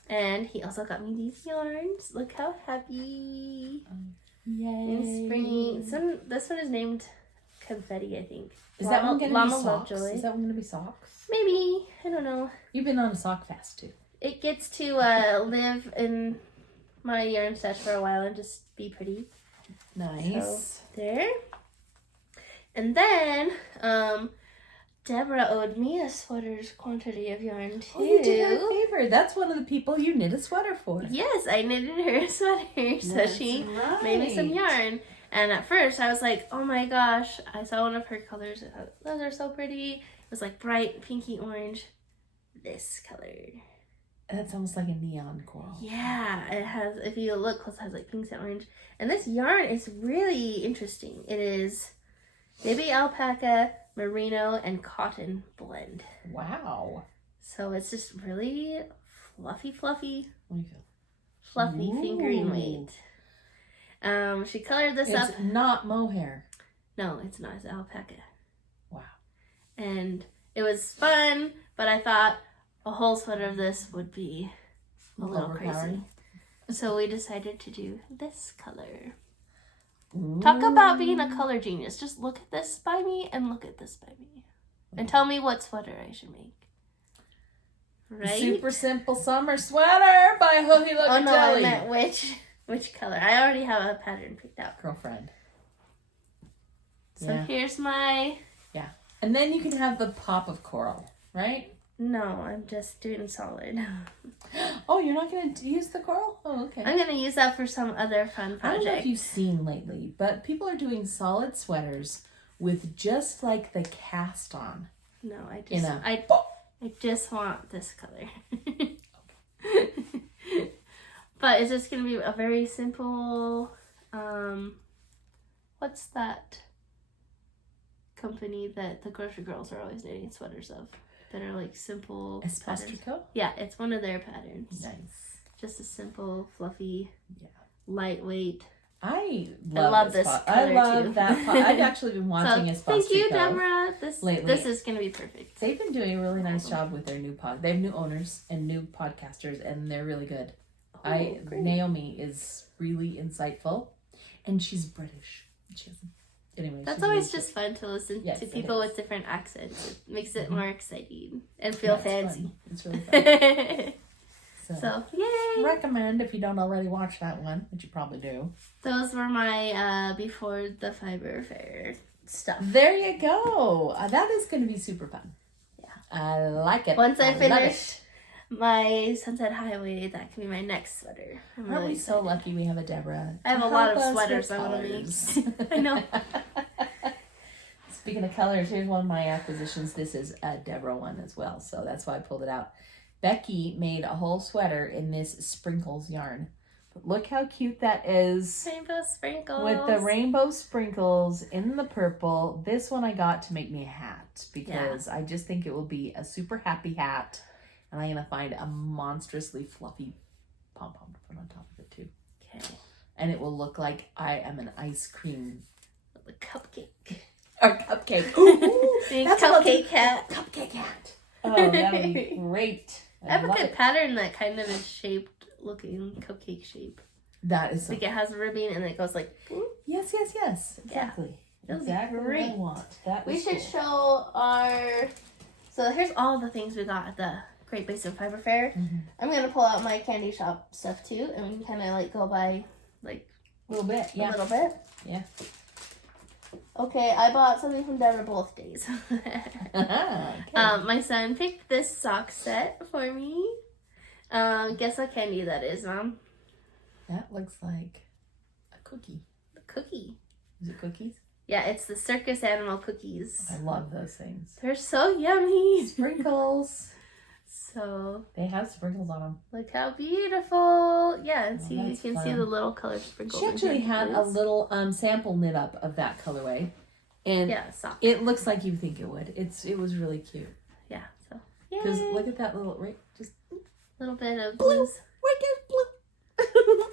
And he also got me these yarns. Look how happy. Yay. In spring. This one is named Confetti, I think. Is that one going to be Llama socks? Lovejoy. Is that one going to be socks? Maybe. I don't know. You've been on a sock fast too. It gets to live in my yarn stash for a while and just be pretty. Nice. So, there. And then, Deborah owed me a sweater's quantity of yarn too. Oh, you did her a favor. That's one of the people you knit a sweater for. Yes, I knitted her a sweater, so That's she right. made me some yarn. And at first, I was like, "Oh my gosh!" I saw one of her colors. I thought, "Those are so pretty." It was like bright pinky orange. This color. That's almost like a neon coral. Yeah, it has. If you look close, it has like pinks and orange. And this yarn is really interesting. It is baby alpaca, merino, and cotton blend. Wow. So it's just really fluffy, What do you feel? fluffy Ooh. fingering weight. She colored this up. It's not mohair. No, it's not. It's alpaca. Wow. And it was fun, but I thought a whole sweater of this would be a little crazy. Overpowering. So we decided to do this color. Ooh. Talk about being a color genius. Just look at this by me and look at this by me. And tell me what sweater I should make. Right? Super Simple Summer Sweater by Hoogie Look Oh no, I Jelly. meant which color. I already have a pattern picked out. Girlfriend. So Yeah. here's my... And then you can have the pop of coral, right? No, I'm just doing solid. Oh, you're not going to use the coral? Oh, okay. I'm going to use that for some other fun I don't project. know if you've seen lately, but people are doing solid sweaters with just like the cast on. No, I You just... know. I just want this color. But it's just going to be a very simple... what's that company that the grocery girls are always knitting sweaters of? That are like simple patterns. Espostrico? Yeah, it's one of their patterns. Nice. Just a simple, fluffy, Yeah. lightweight. I love love this I color, love too. that pot. I've actually been watching So, Espostrico. thank you, Deborah. lately. This is going to be perfect. They've been doing a really nice job with their new pod. They have new owners and new podcasters, and they're really good. Oh, great. Naomi is really insightful, and she's British. She has, anyway, That's she's always really just fun to listen Yes, to it people is. with different accents. It makes it Mhm. more exciting and feel it's fancy. fun. It's really fun. So, yay! recommend if you don't already watch that one, which you probably do. Those were my before the fiber fair stuff. There you go. That is going to be super fun. Yeah. I like it. Once I love finish it. my Sunset Highway, that can be my next sweater. I'm Aren't really we so excited. lucky we have a Deborah? I have to a lot help of us sweaters with I want to colors. make. I know. Speaking of colors, here's one of my acquisitions. This is a Deborah one as well, so that's why I pulled it out. Becky made a whole sweater in this sprinkles yarn. But look how cute that is. Rainbow sprinkles. With the rainbow sprinkles in the purple. This one I got to make me a hat because I just think it will be a super happy hat. And I'm going to find a monstrously fluffy pom-pom to put on top of it too. Okay. And it will look like I am an ice cream. The cupcake. Or cupcake. Ooh, Big that's cupcake hat. Cupcake hat. Oh, that would be great. I have a love good it. pattern that kind of is shaped, looking cupcake shape. That is Like it has a ribbon and it goes like. Yes. Exactly. That'll be Exactly what great. I want. That We is should cool. show our. So here's all the things we got at the Great Basin Fiber Fair. Mhm. I'm gonna pull out my candy shop stuff too, and we can kind of like go by like A little bit, a yeah. little bit. Yeah. Okay, I bought something from Denver both days. Okay. My son picked this sock set for me. Guess what candy that is, Mom? That looks like a cookie. A cookie. Is it cookies? Yeah, it's the circus animal cookies. I love those things. They're so yummy. Sprinkles. So They have sprinkles on them. look how beautiful. Yeah, and Oh, see, you that's can see fun. the little color sprinkles. She in actually here. had a little sample knit up of that colorway, and Yeah, sock. it looks like you think it would. It was really cute Yeah, so because yay. look at that little just Little bit of blue. blues. Right there's blue.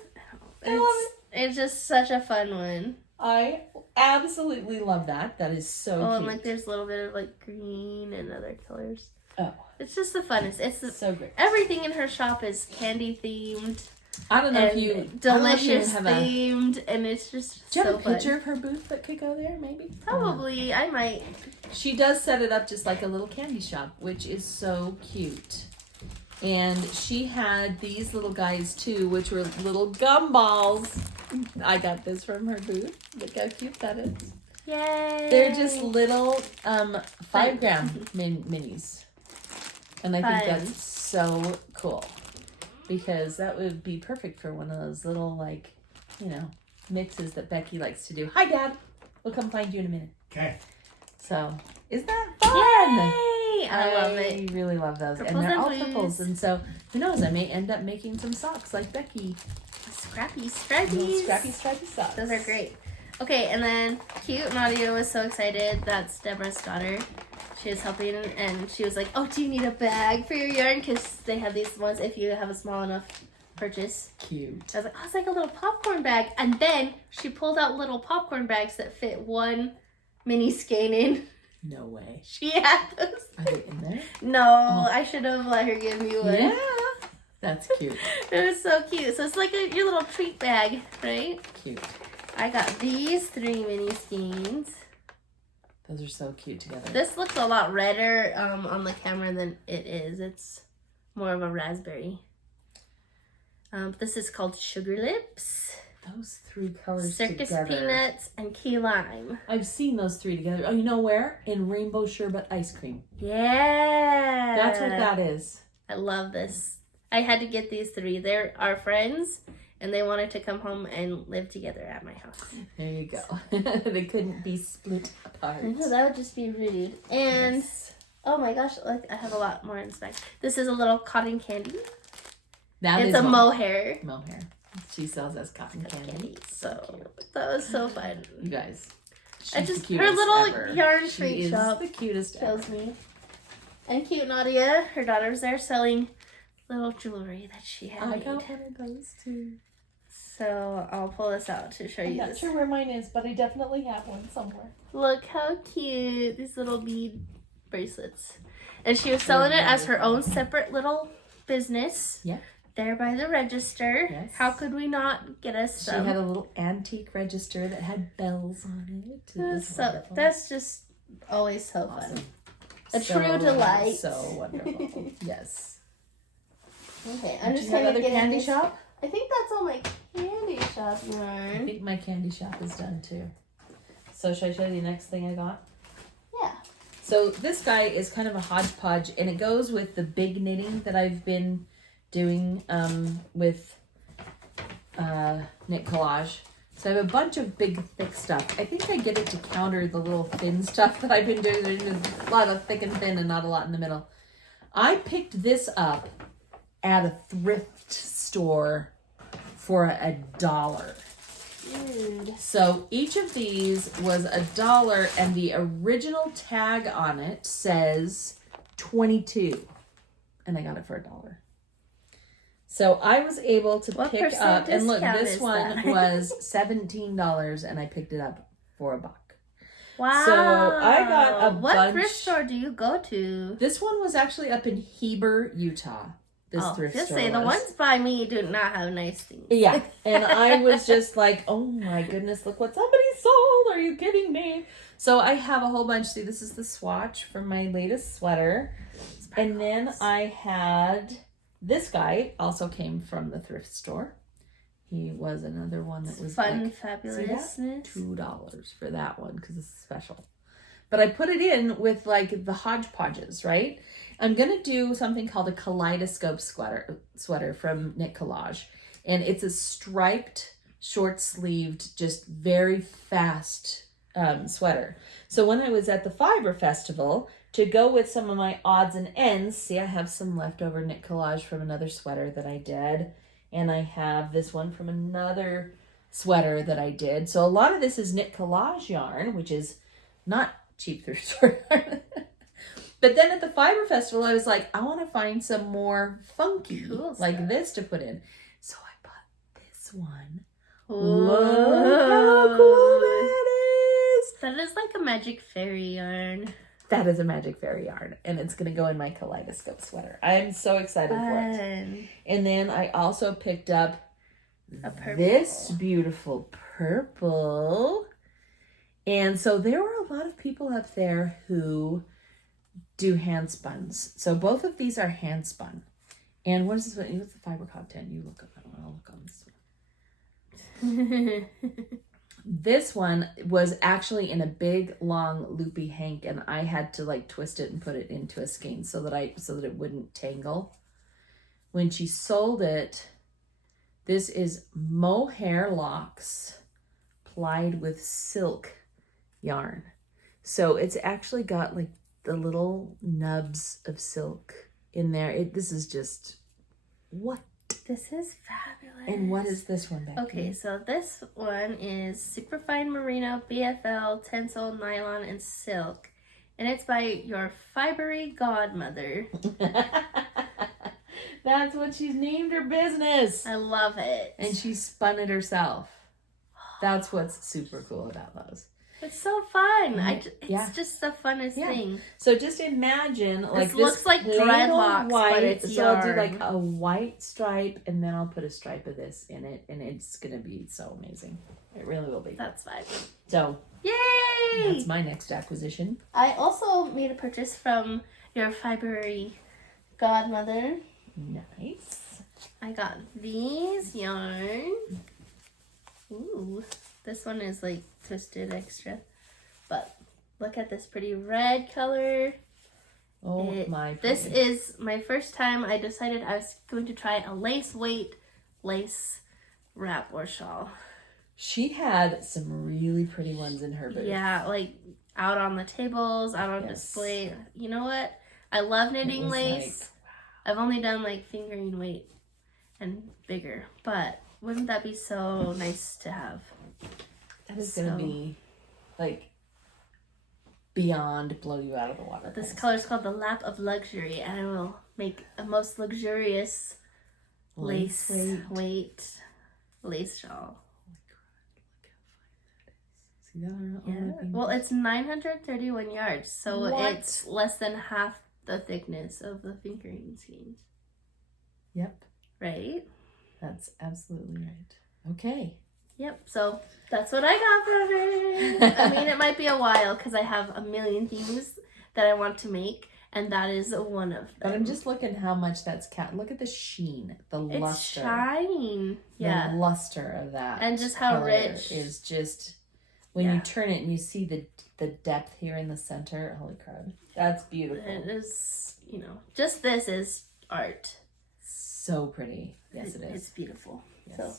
I love It's just such a fun one. I absolutely love that. That is so Oh, cute. and like there's a little bit of like green and other colors. Oh, It's just the funnest. It's the, so great. everything in her shop is candy themed. I don't know if and you delicious have themed, and it's just Do you have so a picture fun. of her booth that could go there? Maybe. Probably, I might. She does set it up just like a little candy shop, which is so cute. And she had these little guys too, which were little gumballs. I got this from her booth. Look how cute that is. Yay! They're just little 5-gram minis. And I think Fun. that's so cool. Because that would be perfect for one of those little, like, mixes that Becky likes to do. Hi, Dad. We'll come find you in a minute. Okay. So, isn't that fun? Yay! I love it. I really love those. Purples And they're and all blues. purples. And so, who knows? I may end up making some socks like Becky. Scrappy, Little scrappy. scrappy socks. Those are great. Okay, and then cute Nadia was so excited. That's Deborah's daughter. She was helping, and she was like, "Oh, do you need a bag for your yarn? Because they have these ones if you have a small enough purchase." Cute. I was like, "Oh, it's like a little popcorn bag." And then she pulled out little popcorn bags that fit one mini skein in. No way. She had those. Are they in there? No, I should have let her give me one. Yeah. That's cute. It was so cute. So it's like your little treat bag, right? Cute. I got these 3 mini skeins. Those are so cute together. This looks a lot redder on the camera than it is. It's more of a raspberry. This is called Sugar Lips, Those 3 colors Circus together. Peanuts, and Key Lime. I've seen those 3 together. Oh, you know where? In Rainbow Sherbet Ice Cream. Yeah. That's what that is. I love this. I had to get these 3. They're our friends, and they wanted to come home and live together at my house. There you go. They couldn't be split apart. I know, that would just be rude. And, Yes. oh my gosh, look, I have a lot more in this bag. This is a little cotton candy. That It's is a one. mohair. Mohair. She sells us cotton candy. So that was so fun. You guys. I she's just the her cutest little ever. yarn She treat is shop the cutest ever. kills me. And cute Nadia, her daughter's there selling little jewelry that she had I made. got one of those too. So I'll pull this out to show I'm you not this. sure where mine is, but I definitely have one somewhere. Look how cute these little bead bracelets. And she was selling it as her own separate little business. Yeah. There by the register. Yes. How could we not get us She some? had a little antique register that had bells on it. It was So wonderful. that's just always so fun. Awesome. A true delight. So wonderful. Yes. Okay, I'm Did just you have gonna other get candy this. shop? I think that's all my candy shop I yarn. think my candy shop is done too. So should I show you the next thing I got? Yeah. So this guy is kind of a hodgepodge, and it goes with the big knitting that I've been doing with Knit Collage. So I have a bunch of big, thick stuff. I think I get it to counter the little thin stuff that I've been doing. There's a lot of thick and thin and not a lot in the middle. I picked this up at a thrift store for $1. Dude. So each of these was $1, and the original tag on it says 22, and I got it for $1. So I was able to pick up, and look, this one was $17, and I picked it up for $1. Wow. So I got a bunch. What thrift store do you go to? This one was actually up in Heber, Utah. This thrift store the ones by me do not have nice things. Yeah, and I was just like, oh my goodness, look what somebody sold. Are you kidding me? So I have a whole bunch. See, this is the swatch from my latest sweater. And then I had this guy, also came from the thrift store. He was another one that was fun, like, fabulousness. $2 for that one because it's special. But I put it in with like the hodgepodges, right? I'm going to do something called a kaleidoscope sweater from Knit Collage. And it's a striped, short-sleeved, just very fast sweater. So when I was at the Fiber Festival, to go with some of my odds and ends, see, I have some leftover Knit Collage from another sweater that I did. And I have this one from another sweater that I did. So a lot of this is Knit Collage yarn, which is not cheap thrift store yarn. But then at the Fiber Festival, I was like, I want to find some more funky, cool like stuff. this to put in. So I bought this one. Whoa. Look how cool that is. That is like a magic fairy yarn. That is a magic fairy yarn, and it's going to go in my kaleidoscope sweater. I am so excited for it. And then I also picked up this beautiful purple. And so there were a lot of people up there who do hand spuns. So both of these are hand spun. And what is this one? What's the fiber content? You look up that one. I'll look on this one. This one was actually in a big, long, loopy hank, and I had to like twist it and put it into a skein so that it wouldn't tangle. When she sold it, this is mohair locks plied with silk yarn. So it's actually got like the little nubs of silk in there. This is just what? This is fabulous. And what is this one, Becky? Okay, so this one is Superfine Merino, BFL, Tencel, Nylon, and Silk. And it's by your fibery godmother. That's what she's named her business. I love it. And she spun it herself. That's what's super cool about those. It's so fun. Yeah. It's just the funnest thing. So just imagine like this looks like dreadlocks, white, but it's so yarn. I'll do like a white stripe, and then I'll put a stripe of this in it, and it's gonna be so amazing. It really will be. That's fine. So yay! that's my next acquisition. I also made a purchase from your fibery godmother. Nice. I got these yarn. Ooh, this one is like twisted extra, but look at this pretty red color. Oh my! This is my first time. I decided I was going to try a lace weight lace wrap or shawl. She had some really pretty ones in her booth. Yeah, like out on the tables, out on display. You know what? I love knitting lace. Like, wow. I've only done like fingering weight and bigger, but wouldn't that be so nice to have? That is going to be like beyond blow you out of the water. This color is called the Lap of Luxury, and I will make a most luxurious lace weight lace shawl. Oh my god, look how fine that is. See that? Yeah. Well, it's 931 yards, so it's less than half the thickness of the fingering skeins. Yep. Right? That's absolutely right. Okay. Yep, so that's what I got from it. I mean, it might be a while because I have a million things that I want to make, and that is one of them. But I'm just looking how much that's Look at the sheen, the luster. It's shining. Yeah. The luster of that. And just how color rich. is just when you turn it and you see the depth here in the center. Holy crap. That's beautiful. It is, you know, just this is art. So pretty. Yes, it is. It's beautiful. Yes. So,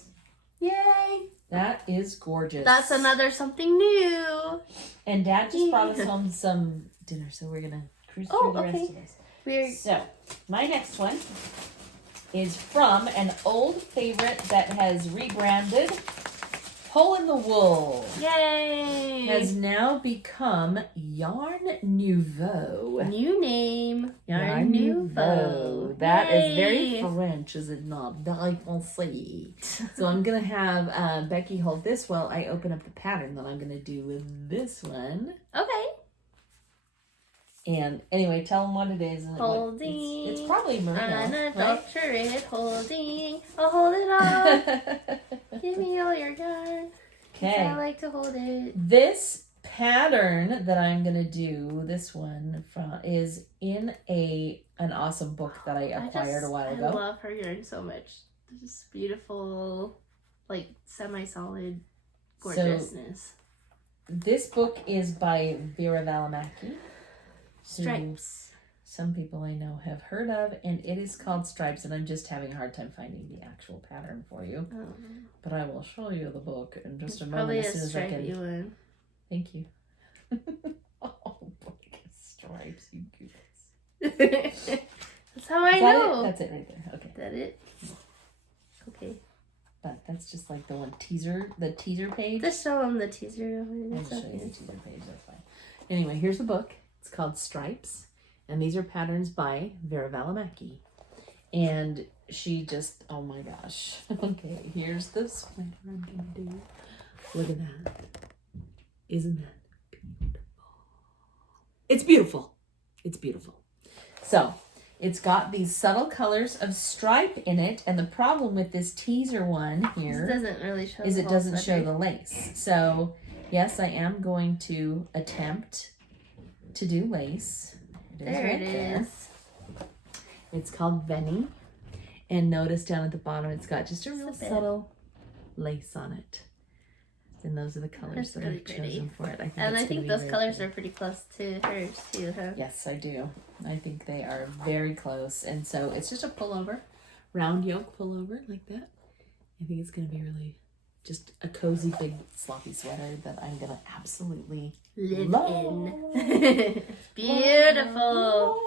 yay! That is gorgeous. That's another something new. And Dad just brought us home some dinner, so we're gonna cruise through the rest of this. So, my next one is from an old favorite that has rebranded. Hole in the Wool. Yay! Has now become Yarn Nouveau. New name. Yarn Nouveau. That is very French, is it not? Very français. So I'm going to have Becky hold this while I open up the pattern that I'm going to do with this one. Okay. And anyway, tell them what it is. And Holding. It's probably merino, Unadulterated holding. I'll hold it all. Give me all your yarn. Okay. I like to hold it. This pattern that I'm going to do, this one, is in an awesome book that I acquired a while ago. I love her yarn so much. This beautiful, like, semi-solid gorgeousness. So, this book is by Vera Valimaki. Stripes. Some people I know have heard of, and it is called Stripes, and I'm just having a hard time finding the actual pattern for you. Oh. But I will show you the book in just a moment. Probably as soon as I can. one. Thank you. Oh, boy, Stripes, you goose. That's how I know. That's it right there. Okay. Is that it? Okay. But that's just like the teaser page. Just show them the teaser. I'll show you the teaser page, that's fine. Anyway, here's the book. It's called Stripes, and these are patterns by Vera Valimaki. And she just, oh my gosh. Okay, here's the sweater I'm going to do. Look at that. Isn't that beautiful? It's beautiful. It's beautiful. So, it's got these subtle colors of stripe in it, and the problem with this teaser one here it doesn't really show is it doesn't show the lace. So, yes, I am going to attempt to do lace. There it is. It's called Venny. And notice down at the bottom it's got just a real subtle lace on it. And those are the colors that I've chosen for it. I think those colors are pretty close to hers too, huh? Yes, I do. I think they are very close. And so it's just a pullover, round yoke pullover like that. I think it's going to be really just a cozy big sloppy sweater that I'm going to absolutely live love. in. Beautiful.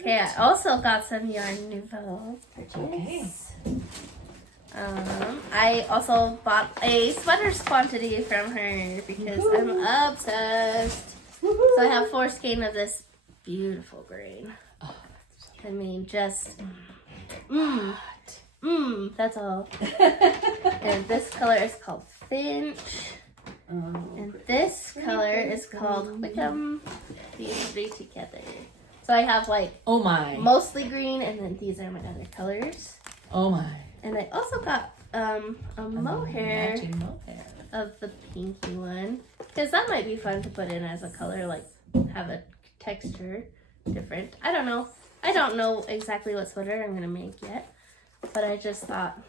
Okay, I also got some Yarn Nouveau purchase. Okay. I also bought a sweaters quantity from her because I'm obsessed. So I have 4 skein of this beautiful grain. Oh, I mean, just that's all. And this color is called Finch. And this color is called Wickham. These 3 together. So I have like mostly green, and then these are my other colors. Oh my. And I also got a mohair mohair of the pinky one. Because that might be fun to put in as a color, like have a texture different. I don't know. I don't know exactly what sweater I'm going to make yet. But I just thought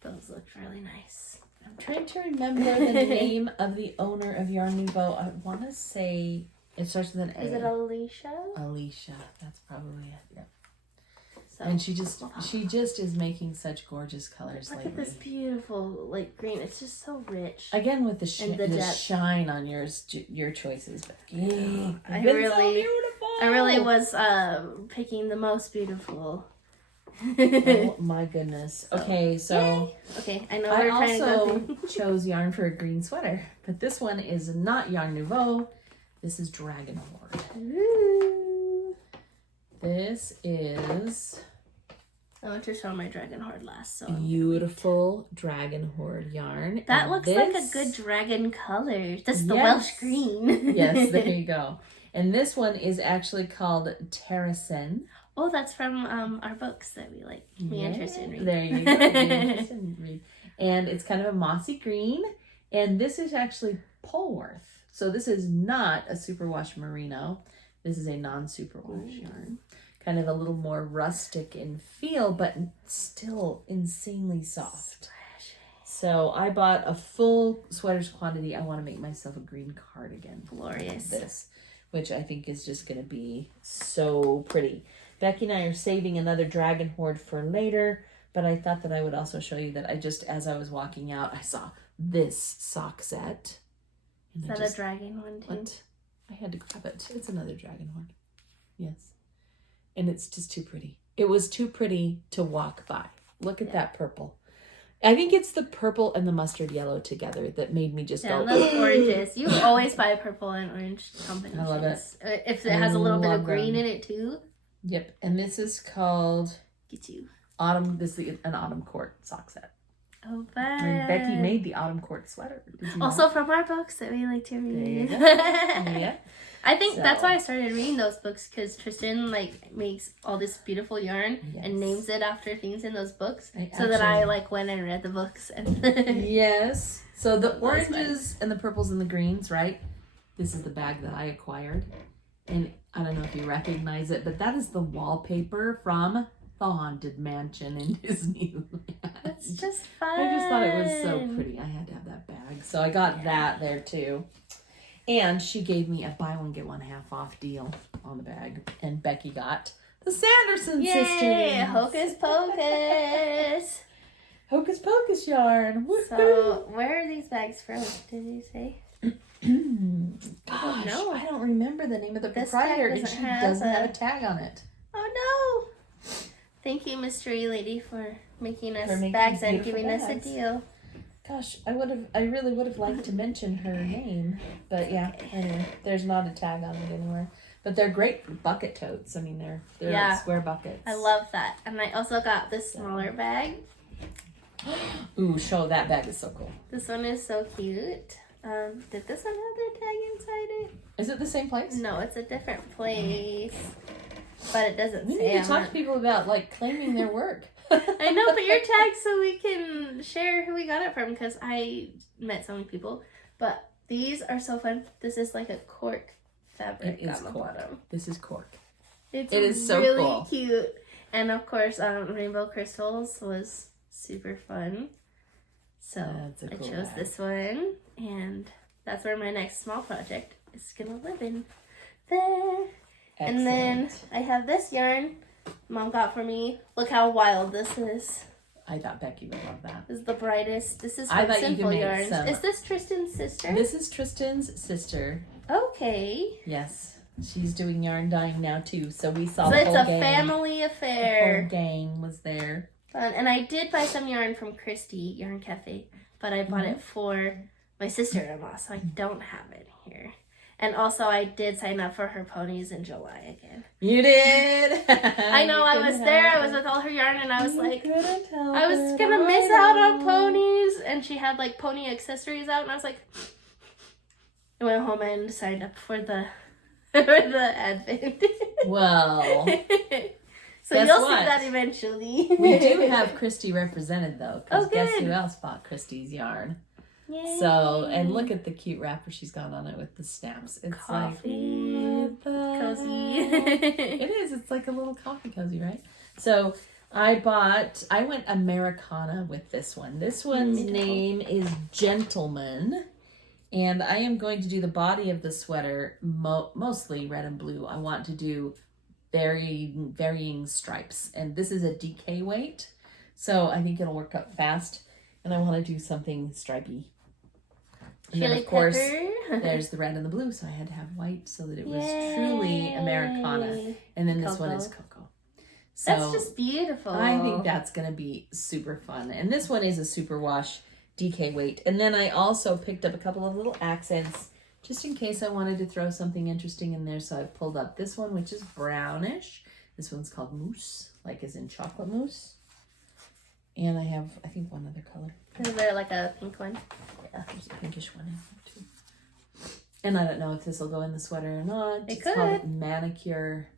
those looked really nice. I'm trying to remember the name of the owner of Yarn Nouveau. I want to say it starts with an A. Is it Alicia? Alicia. That's probably it. Yep. So, and she just is making such gorgeous colors look lately. at this beautiful like green. It's just so rich. Again with the shine on your choices, Becky. I really was picking the most beautiful. Oh my goodness. Okay, so okay, I know we're trying to go through. chose yarn for a green sweater, but this one is not Yarn Nouveau. This is Dragon Hoard. Ooh. This is I want to show my Dragon Hoard last. So beautiful Dragon Hoard yarn. That looks like a good dragon color. This is the Welsh green. Yes, there you go. And this one is actually called Trysten. Oh, that's from our books that we like. Be interested in reading. There you go. Be interested in read. And it's kind of a mossy green. And this is actually Polworth. So this is not a superwash merino. This is a non-superwash yarn. Kind of a little more rustic in feel, but still insanely soft. So I bought a full sweaters quantity. I want to make myself a green cardigan. Glorious. Like this, which I think is just going to be so pretty. Becky and I are saving another dragon hoard for later, but I thought that I would also show you that as I was walking out, I saw this sock set. Is that a dragon one too? What? I had to grab it. It's another dragon hoard. Yes. And it's just too pretty. It was too pretty to walk by. Look at that purple. I think it's the purple and the mustard yellow together that made me just go. Those gorgeous. You always buy purple and orange combinations. I love it. If it has a little bit of green in it too. Yep. And this is called Get you. Autumn. This is an autumn court sock set. Oh, fun. And Becky made the autumn court sweater. Also from our books that we like to read. Yeah. I think that's why I started reading those books, because Trysten makes all this beautiful yarn and names it after things in those books, that I went and read the books. And yes. So the oranges and the purples and the greens, right? This is the bag that I acquired, and I don't know if you recognize it, but that is the wallpaper from the Haunted Mansion in Disneyland. It's just fun. I just thought it was so pretty. I had to have that bag, so I got that there too. And she gave me a buy one get one half off deal on the bag. And Becky got the Sanderson sisters. Hocus Pocus. Hocus Pocus yarn. Woo-hoo. So where are these bags from? Did you say? Gosh, I don't remember the name of the proprietor, and she doesn't have a tag on it. Oh no! Thank you, mystery lady, for making us bags and giving us a deal. Gosh, I really would have liked to mention her name, but yeah, anyway, there's not a tag on it anywhere. But they're great bucket totes. I mean, they're like square buckets. I love that. And I also got this smaller bag. Ooh, that bag is so cool. This one is so cute. Did this one have their tag inside it? Is it the same place? No, it's a different place. But it doesn't say. We need to talk to people about claiming their work. I know, put your tag so we can share who we got it from, because I met so many people. But these are so fun. This is like a cork fabric on the bottom. This is cork. It is so really cool. Cute. And of course, rainbow crystals was super fun. So I chose this one, and that's where my next small project is gonna live in. There. Excellent. And then I have this yarn Mom got for me. Look how wild this is. I thought Becky would love that. This is the brightest. This is from Simple Yarns. Is this Trysten's sister? This is Trysten's sister. Okay. Yes. She's doing yarn dyeing now too. So we saw the whole gang. So it's a family affair. The whole gang was there. Fun. And I did buy some yarn from Christy Yarn Cafe, but I bought it for my sister-in-law, so I don't have it here. And also, I did sign up for her ponies in July again. You did? I know, I was there. I was with all her yarn, and I was like, I was going to miss out on ponies. And she had, pony accessories out, and I was like, I went home and signed up for the advent. Well, so you'll see that eventually. We do have Christy represented, though, because guess who else bought Christy's yarn? Yay. So, and look at the cute wrapper she's got on it with the stamps. It's coffee cozy. It is. It's like a little coffee cozy, right? So I went Americana with this one. This one's name is Gentleman. And I am going to do the body of the sweater mostly red and blue. I want to do varying stripes. And this is a DK weight. So I think it'll work up fast. And I want to do something stripy. And then, of course, there's the red and the blue, so I had to have white so that it was truly Americana. And then this one is Cocoa. So that's just beautiful. I think that's going to be super fun. And this one is a superwash DK weight. And then I also picked up a couple of little accents just in case I wanted to throw something interesting in there. So I pulled up this one, which is brownish. This one's called Mousse, like as in chocolate mousse. And I have, I think, one other color. Is there like a pink one? Yeah, there's a pinkish one in there too. And I don't know if this will go in the sweater or not. It's called Manicure.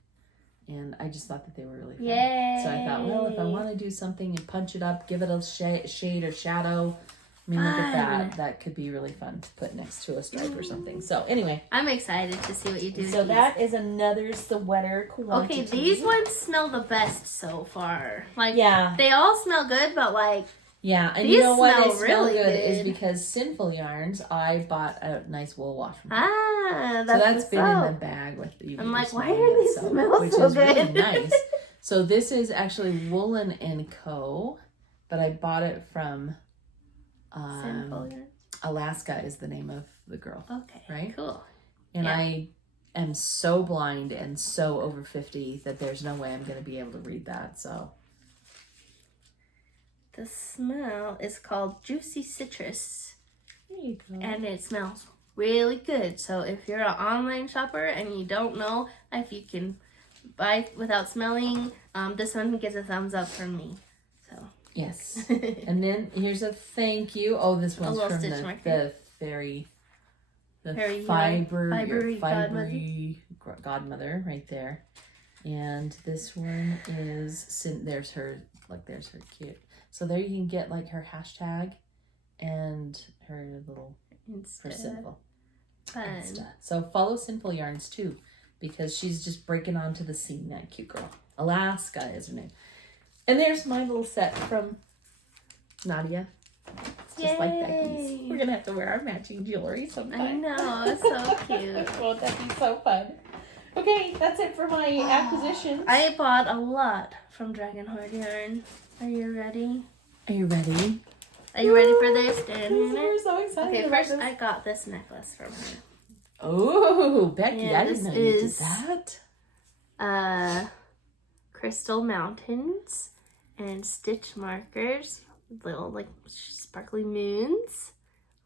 And I just thought that they were really fun. Yay. So I thought, well, if I want to do something and punch it up, give it a shade or shadow. I mean, look at that. That could be really fun to put next to a stripe or something. So anyway. I'm excited to see what you do. So that is another sweater quantity. Okay, these ones smell the best so far. They all smell good, but Yeah, and These you know why they smell smell really good good. is because Sinful Yarns, I bought a nice wool wash from her. Ah, So that's been in the soap. bag with you. I'm like, why are these smell which so is good? really nice. So this is actually Woolen and Co. But I bought it from Simple Yarns. Alaska is the name of the girl. Okay, right? cool. And I am so blind and so over 50 that there's no way I'm going to be able to read that. So the smell is called Juicy Citrus. there you go. And it smells really good. So if you're an online shopper and you don't know if you can buy without smelling, this one gets a thumbs up from me. So yes. And then here's a thank you. Oh, this one's from the fairy, fibery godmother right there. And this one is there's her cute. So there you can get like her hashtag and her little her symbol. Fun. So follow Sinful Yarns too, because she's just breaking onto the scene. That cute girl. Alaska is her name. And there's my little set from Nadia. It's just like Becky's. We're gonna have to wear our matching jewelry sometime. I know, it's so cute. Won't that be so fun? Okay, that's it for my acquisitions. I bought a lot from Dragon Hoard Yarn. Are you ready? Are you ready? Are you ready for this? We're so excited. Okay, first I got this necklace from her. Oh, Becky, Yeah, I didn't know you did that. Crystal mountains and stitch markers, little like sparkly moons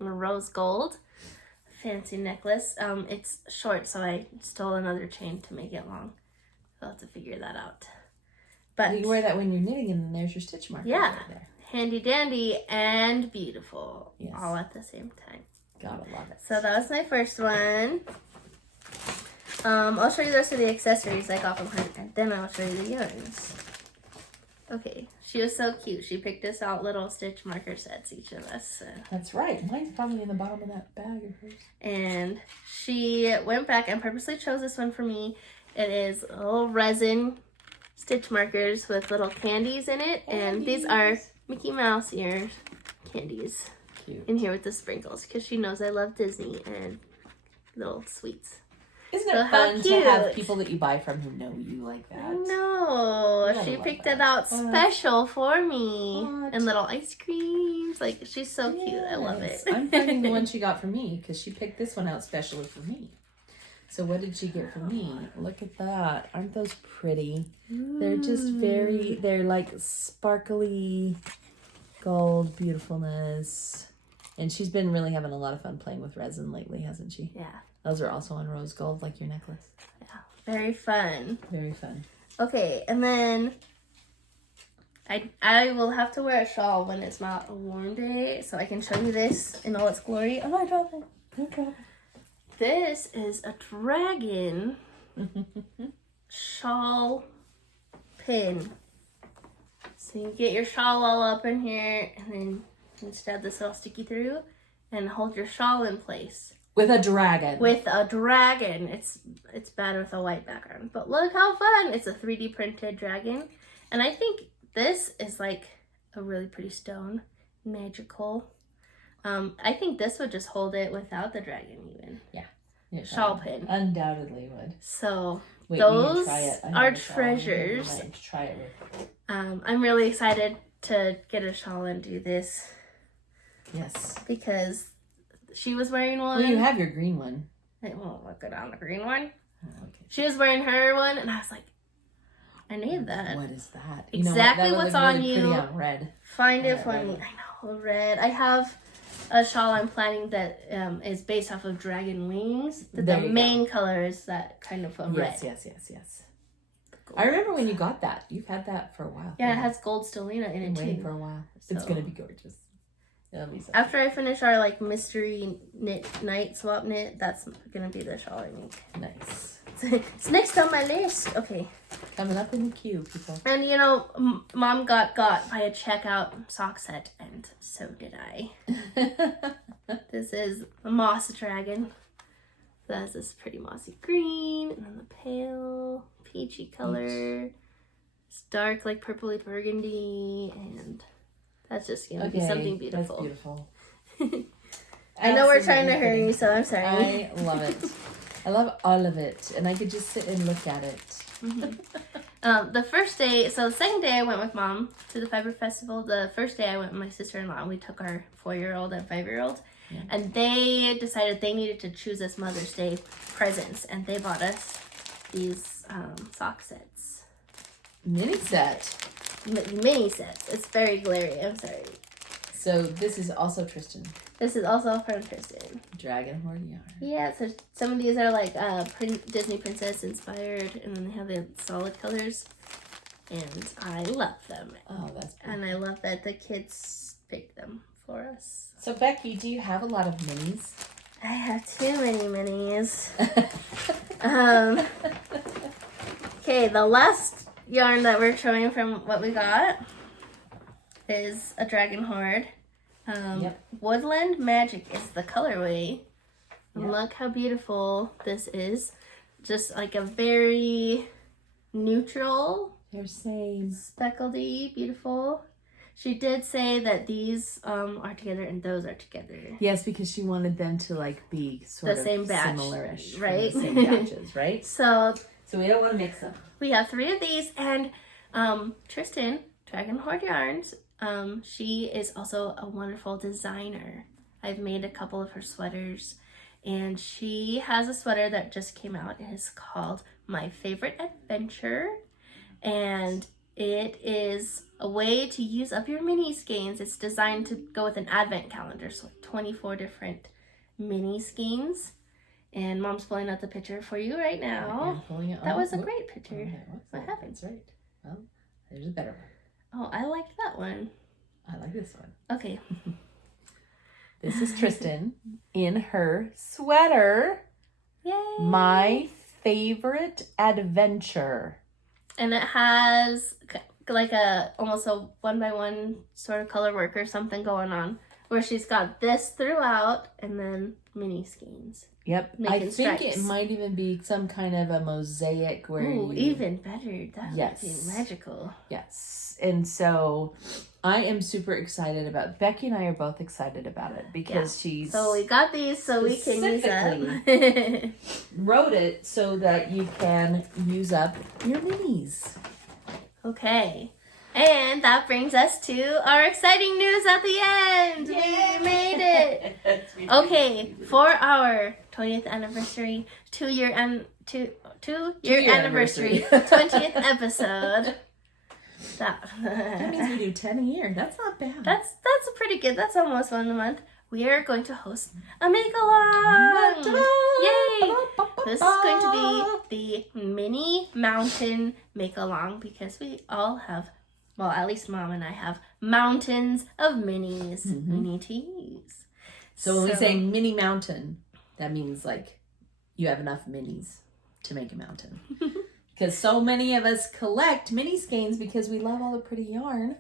on a rose gold. Fancy necklace. It's short, so I stole another chain to make it long. I'll have to figure that out. But you wear that when you're knitting, and then there's your stitch marker. Yeah, right there. handy dandy and beautiful, yes. all at the same time. Gotta love it. So that was my first one. I'll show you the rest of the accessories I got from her, and then I'll show you the yarns. Okay, she was so cute. She picked us out little stitch marker sets, each of us. So. That's right. Mine's probably in the bottom of that bag of hers. And she went back and purposely chose this one for me. It is little resin stitch markers with little candies in it. And these are Mickey Mouse ear candies. Cute. In here with the sprinkles, because she knows I love Disney and little sweets. Isn't it fun to have people that you buy from who know you like that? No, she picked it out special for me. What? And little ice creams. Like, she's so cute. I love it. I'm finding the one she got for me, because she picked this one out specially for me. So what did she get for me? Look at that. Aren't those pretty? They're just they're like sparkly gold beautifulness. And she's been really having a lot of fun playing with resin lately, hasn't she? Yeah. Those are also on rose gold, like your necklace. Yeah, very fun. Very fun. Okay, and then I will have to wear a shawl when it's not a warm day, so I can show you this in all its glory. Oh, I dropped it. Don't drop it. This is a dragon shawl pin. So you get your shawl all up in here, and then you can stab this little sticky through and hold your shawl in place. With a dragon. With a dragon. It's bad with a white background. But look how fun. It's a 3D printed dragon. And I think this is like a really pretty stone. Magical. I think this would just hold it without the dragon even. Yeah. Shawl pin. Undoubtedly would. So wait, those try it. are treasures. Try it with. I'm really excited to get a shawl and do this. Yes. Because she was wearing one. Well, you have your green one. It won't look good on the green one. Oh, okay. She was wearing her one, and I was like, I need that. What is that? Exactly you know what's that on really you. Pretty on red. Find it for me. I know, red. I have a shawl I'm planning that is based off of dragon wings. But the main color is that kind of red. Yes. I remember when you got that. You've had that for a while. Yeah, it has gold stellina in it too. Waiting for a while. So. It's gonna be gorgeous. After I finish our like mystery knit night swap knit, that's gonna be the shawl I make. Nice. It's next on my list. Okay. Coming up in the queue, people. And you know, Mom got by a checkout sock set, and so did I. This is a moss dragon. So that's this pretty mossy green, and then the pale peachy color. It's dark like purpley burgundy, and That's just going to be something beautiful. That's beautiful. I know we're trying to hurry, so I'm sorry. I love it. I love all of it, and I could just sit and look at it. The first day, so the second day I went with Mom to the Fiber Festival. The first day I went with my sister-in-law, and we took our 4-year-old and 5-year-old. Yeah. And they decided they needed to choose us Mother's Day presents, and they bought us these sock sets. Mini set. Mini sets. It's very glary. I'm sorry. So this is also Trysten. This is also from Trysten. Dragon Hoard yarn. Yeah, so some of these are like Disney princess inspired, and then they have the solid colors, and I love them. Oh, that's beautiful. And I love that the kids picked them for us. So Becky, do you have a lot of minis? I have too many minis. Okay, the last yarn that we're showing from what we got is a Dragon Hoard. Woodland Magic is the colorway. And look how beautiful this is. Just like a very neutral, they're same speckledy, beautiful. She did say that these are together and those are together. Yes, because she wanted them to like be sort of same batch, similar-ish, right? The same batches, right? So we don't want to mix them. We have 3 of these, and Trysten, Dragon Hoard Yarns, she is also a wonderful designer. I've made a couple of her sweaters, and she has a sweater that just came out. It is called My Favorite Adventure, and it is a way to use up your mini skeins. It's designed to go with an advent calendar, so 24 different mini skeins. And Mom's pulling out the picture for you right now. That was a great picture. What happened? That's right. Well, there's a better one. Oh, I liked that one. I like this one. Okay. This is Trysten in her sweater. Yay! My Favorite Adventure. And it has like almost a 1x1 sort of color work or something going on, where she's got this throughout and then mini skeins. Yep. I think stripes. it might even be some kind of a mosaic where even better. That would be magical. Yes. And so I am super excited about Becky and I are both excited about it because she's so we got these so we can use them. wrote it so that you can use up your minis. Okay. And that brings us to our exciting news at the end. Yay! We made it. Okay, for our 20th anniversary, 2-year anniversary, 20th episode. That means we do 10 a year. That's not bad. That's pretty good. That's almost one a month. We are going to host a make-along. Yay! This is going to be the mini mountain make-along because we all have, well, at least Mom and I have mountains of minis we need to use. So when we say mini mountain, that means like you have enough minis to make a mountain. Because so many of us collect mini skeins because we love all the pretty yarn.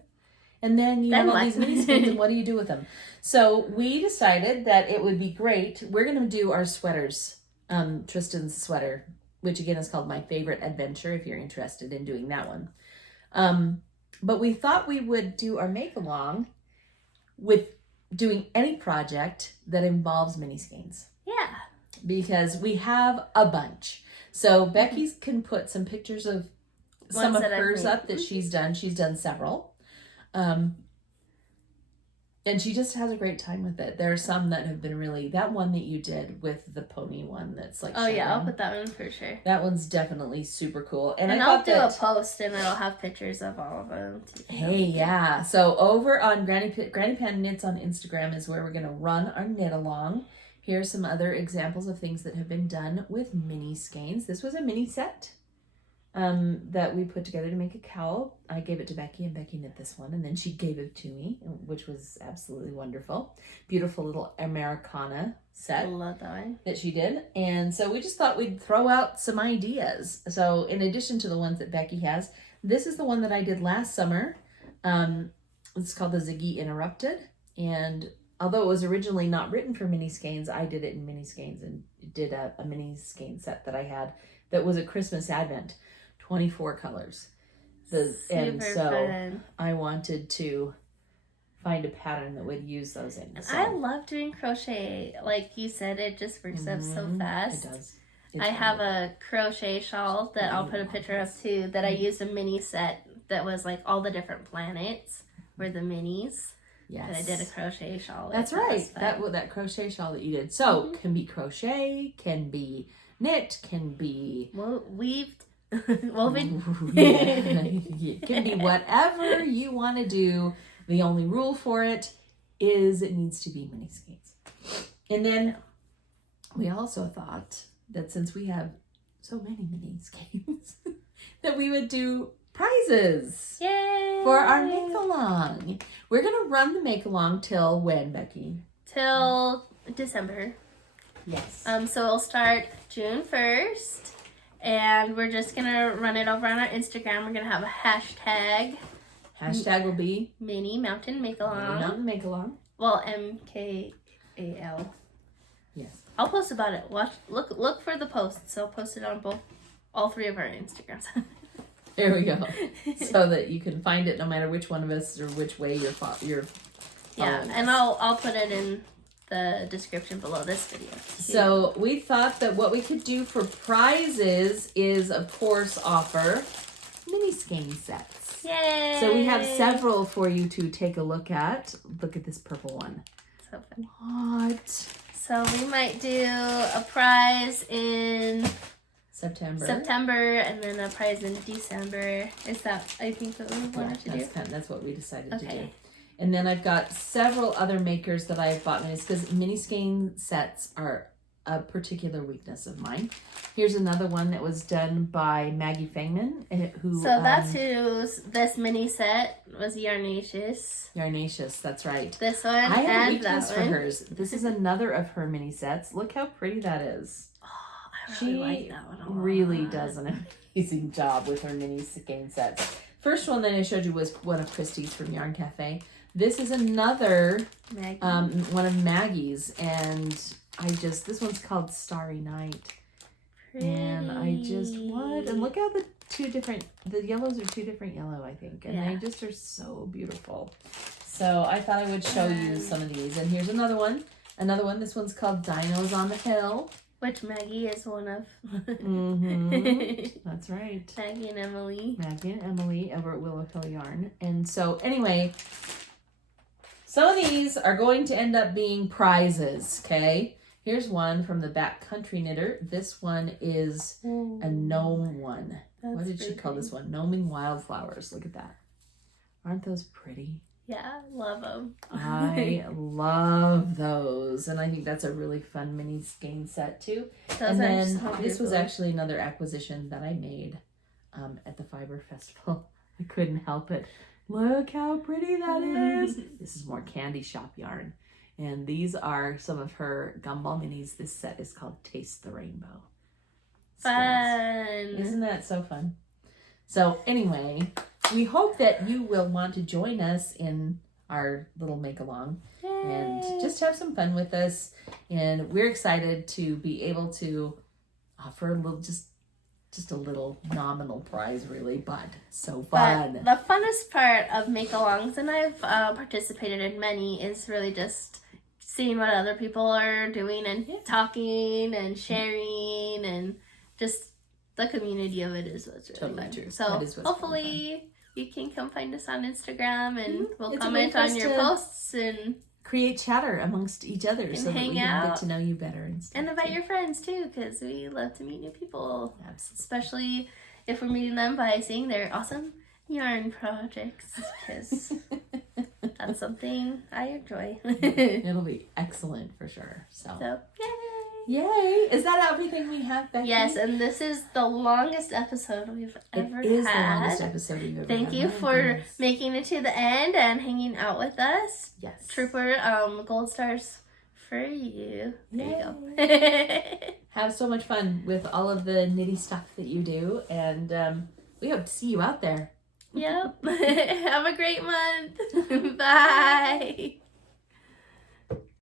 And then you have all these mini skeins, and what do you do with them? So we decided that it would be great. We're going to do our sweaters, Trysten's sweater, which again is called My Favorite Adventure, if you're interested in doing that one. But we thought we would do our make-along with doing any project that involves mini skeins. Yeah. Because we have a bunch. So Becky can put some pictures of some of hers up that she's done. She's done several. And she just has a great time with it. There are some that have been really, that one that you did with the pony one that's like yeah, I'll put that one for sure. That one's definitely super cool. And I'll do a post and it'll have pictures of all of them. Hey, yeah. So over on Granny Pan Knits on Instagram is where we're going to run our knit along. Here's some other examples of things that have been done with mini skeins. This was a mini set that we put together to make a cowl. I gave it to Becky and Becky knit this one, and then she gave it to me, which was absolutely wonderful. Beautiful little Americana set. I love that one. That she did. And so we just thought we'd throw out some ideas. So in addition to the ones that Becky has, this is the one that I did last summer. It's called the Ziggy Interrupted, and although it was originally not written for mini skeins, I did it in mini skeins and did a mini skein set that I had that was a Christmas Advent, 24 colors. And so fun. I wanted to find a pattern that would use those in. And So. I love doing crochet. Like you said, it just works up so fast. It does. I have a crochet shawl that I'll put a picture of too, that I used a mini set that was like all the different planets were the minis. Yes. But I did a crochet shawl. That's right. That crochet shawl that you did. So can be crochet, can be knit, can be weaved, woven. It can be whatever you want to do. The only rule for it is it needs to be mini skeins. And then we also thought that since we have so many mini skeins, that we would do prizes. Yay! For our make-along. We're going to run the make-along till when, Becky? Till December. Yes. So it'll start June 1st. And we're just going to run it over on our Instagram. We're going to have a hashtag. Hashtag will be Mini Mountain Make-Along. Mini Mountain Make-Along. Well, MKAL. Yes. I'll post about it. Look for the posts. I'll post it on all three of our Instagrams. There we go. So that you can find it no matter which one of us or which way you're yeah, and I'll put it in the description below this video. So we thought that what we could do for prizes is, of course, offer mini skein sets. Yay! So we have several for you to take a look at. Look at this purple one. So fun. What? So we might do a prize in September, and then a prize in December. Is that, I think, what we wanted to do? That's what we decided to do. And then I've got several other makers that I've bought minis, because mini skein sets are a particular weakness of mine. Here's another one that was done by Maggie Fangman, who. So that's whose this mini set was Yarnacious. Yarnacious, that's right. This one I have and a weakness that for one. hers. This is another of her mini sets. Look how pretty that is. I really like that one a lot. Really does an amazing job with her mini skein sets. First one that I showed you was one of Christy's from Yarn Cafe. This is another one of Maggie's, and this one's called Starry Night. Pretty. And and look how the yellows are two different yellow, I think, and they just are so beautiful. So I thought I would show you some of these. And here's another one. This one's called Dinos on the Hill. Which Maggie is one of. That's right. Maggie and Emily over at Willow Hill Yarn. And so anyway, some of these are going to end up being prizes, okay? Here's one from the Backcountry Knitter. This one is a gnome one. What did she call this one? Gnoming Wildflowers. Look at that. Aren't those pretty? Yeah, love them. I love those. And I think that's a really fun mini skein set too. And then this was actually another acquisition that I made at the Fiber Festival. I couldn't help it. Look how pretty that is. This is more candy shop yarn. And these are some of her gumball minis. This set is called Taste the Rainbow. Fun. Isn't that so fun? So anyway, we hope that you will want to join us in our little make-along and just have some fun with us. And we're excited to be able to offer a little, just a little nominal prize, really, but so fun. But the funnest part of make-alongs, and I've participated in many, is really just seeing what other people are doing and talking and sharing, and just the community of it is what's really Totally fun. true. So hopefully you can come find us on Instagram, and we'll comment on your posts and create chatter amongst each other so that we can get to know you better and invite your friends too, because we love to meet new people. Absolutely. Especially if we're meeting them by seeing their awesome yarn projects, because that's something I enjoy. It'll be excellent for sure. So yay! Is that everything we have, Becky? Yes, and this is the longest episode we've ever had. It is the longest episode we've ever had. Thank you for making it to the end and hanging out with us. Yes. Trooper, gold stars for you. There you go. Have so much fun with all of the nitty stuff that you do, and we hope to see you out there. Yep. Have a great month. Bye.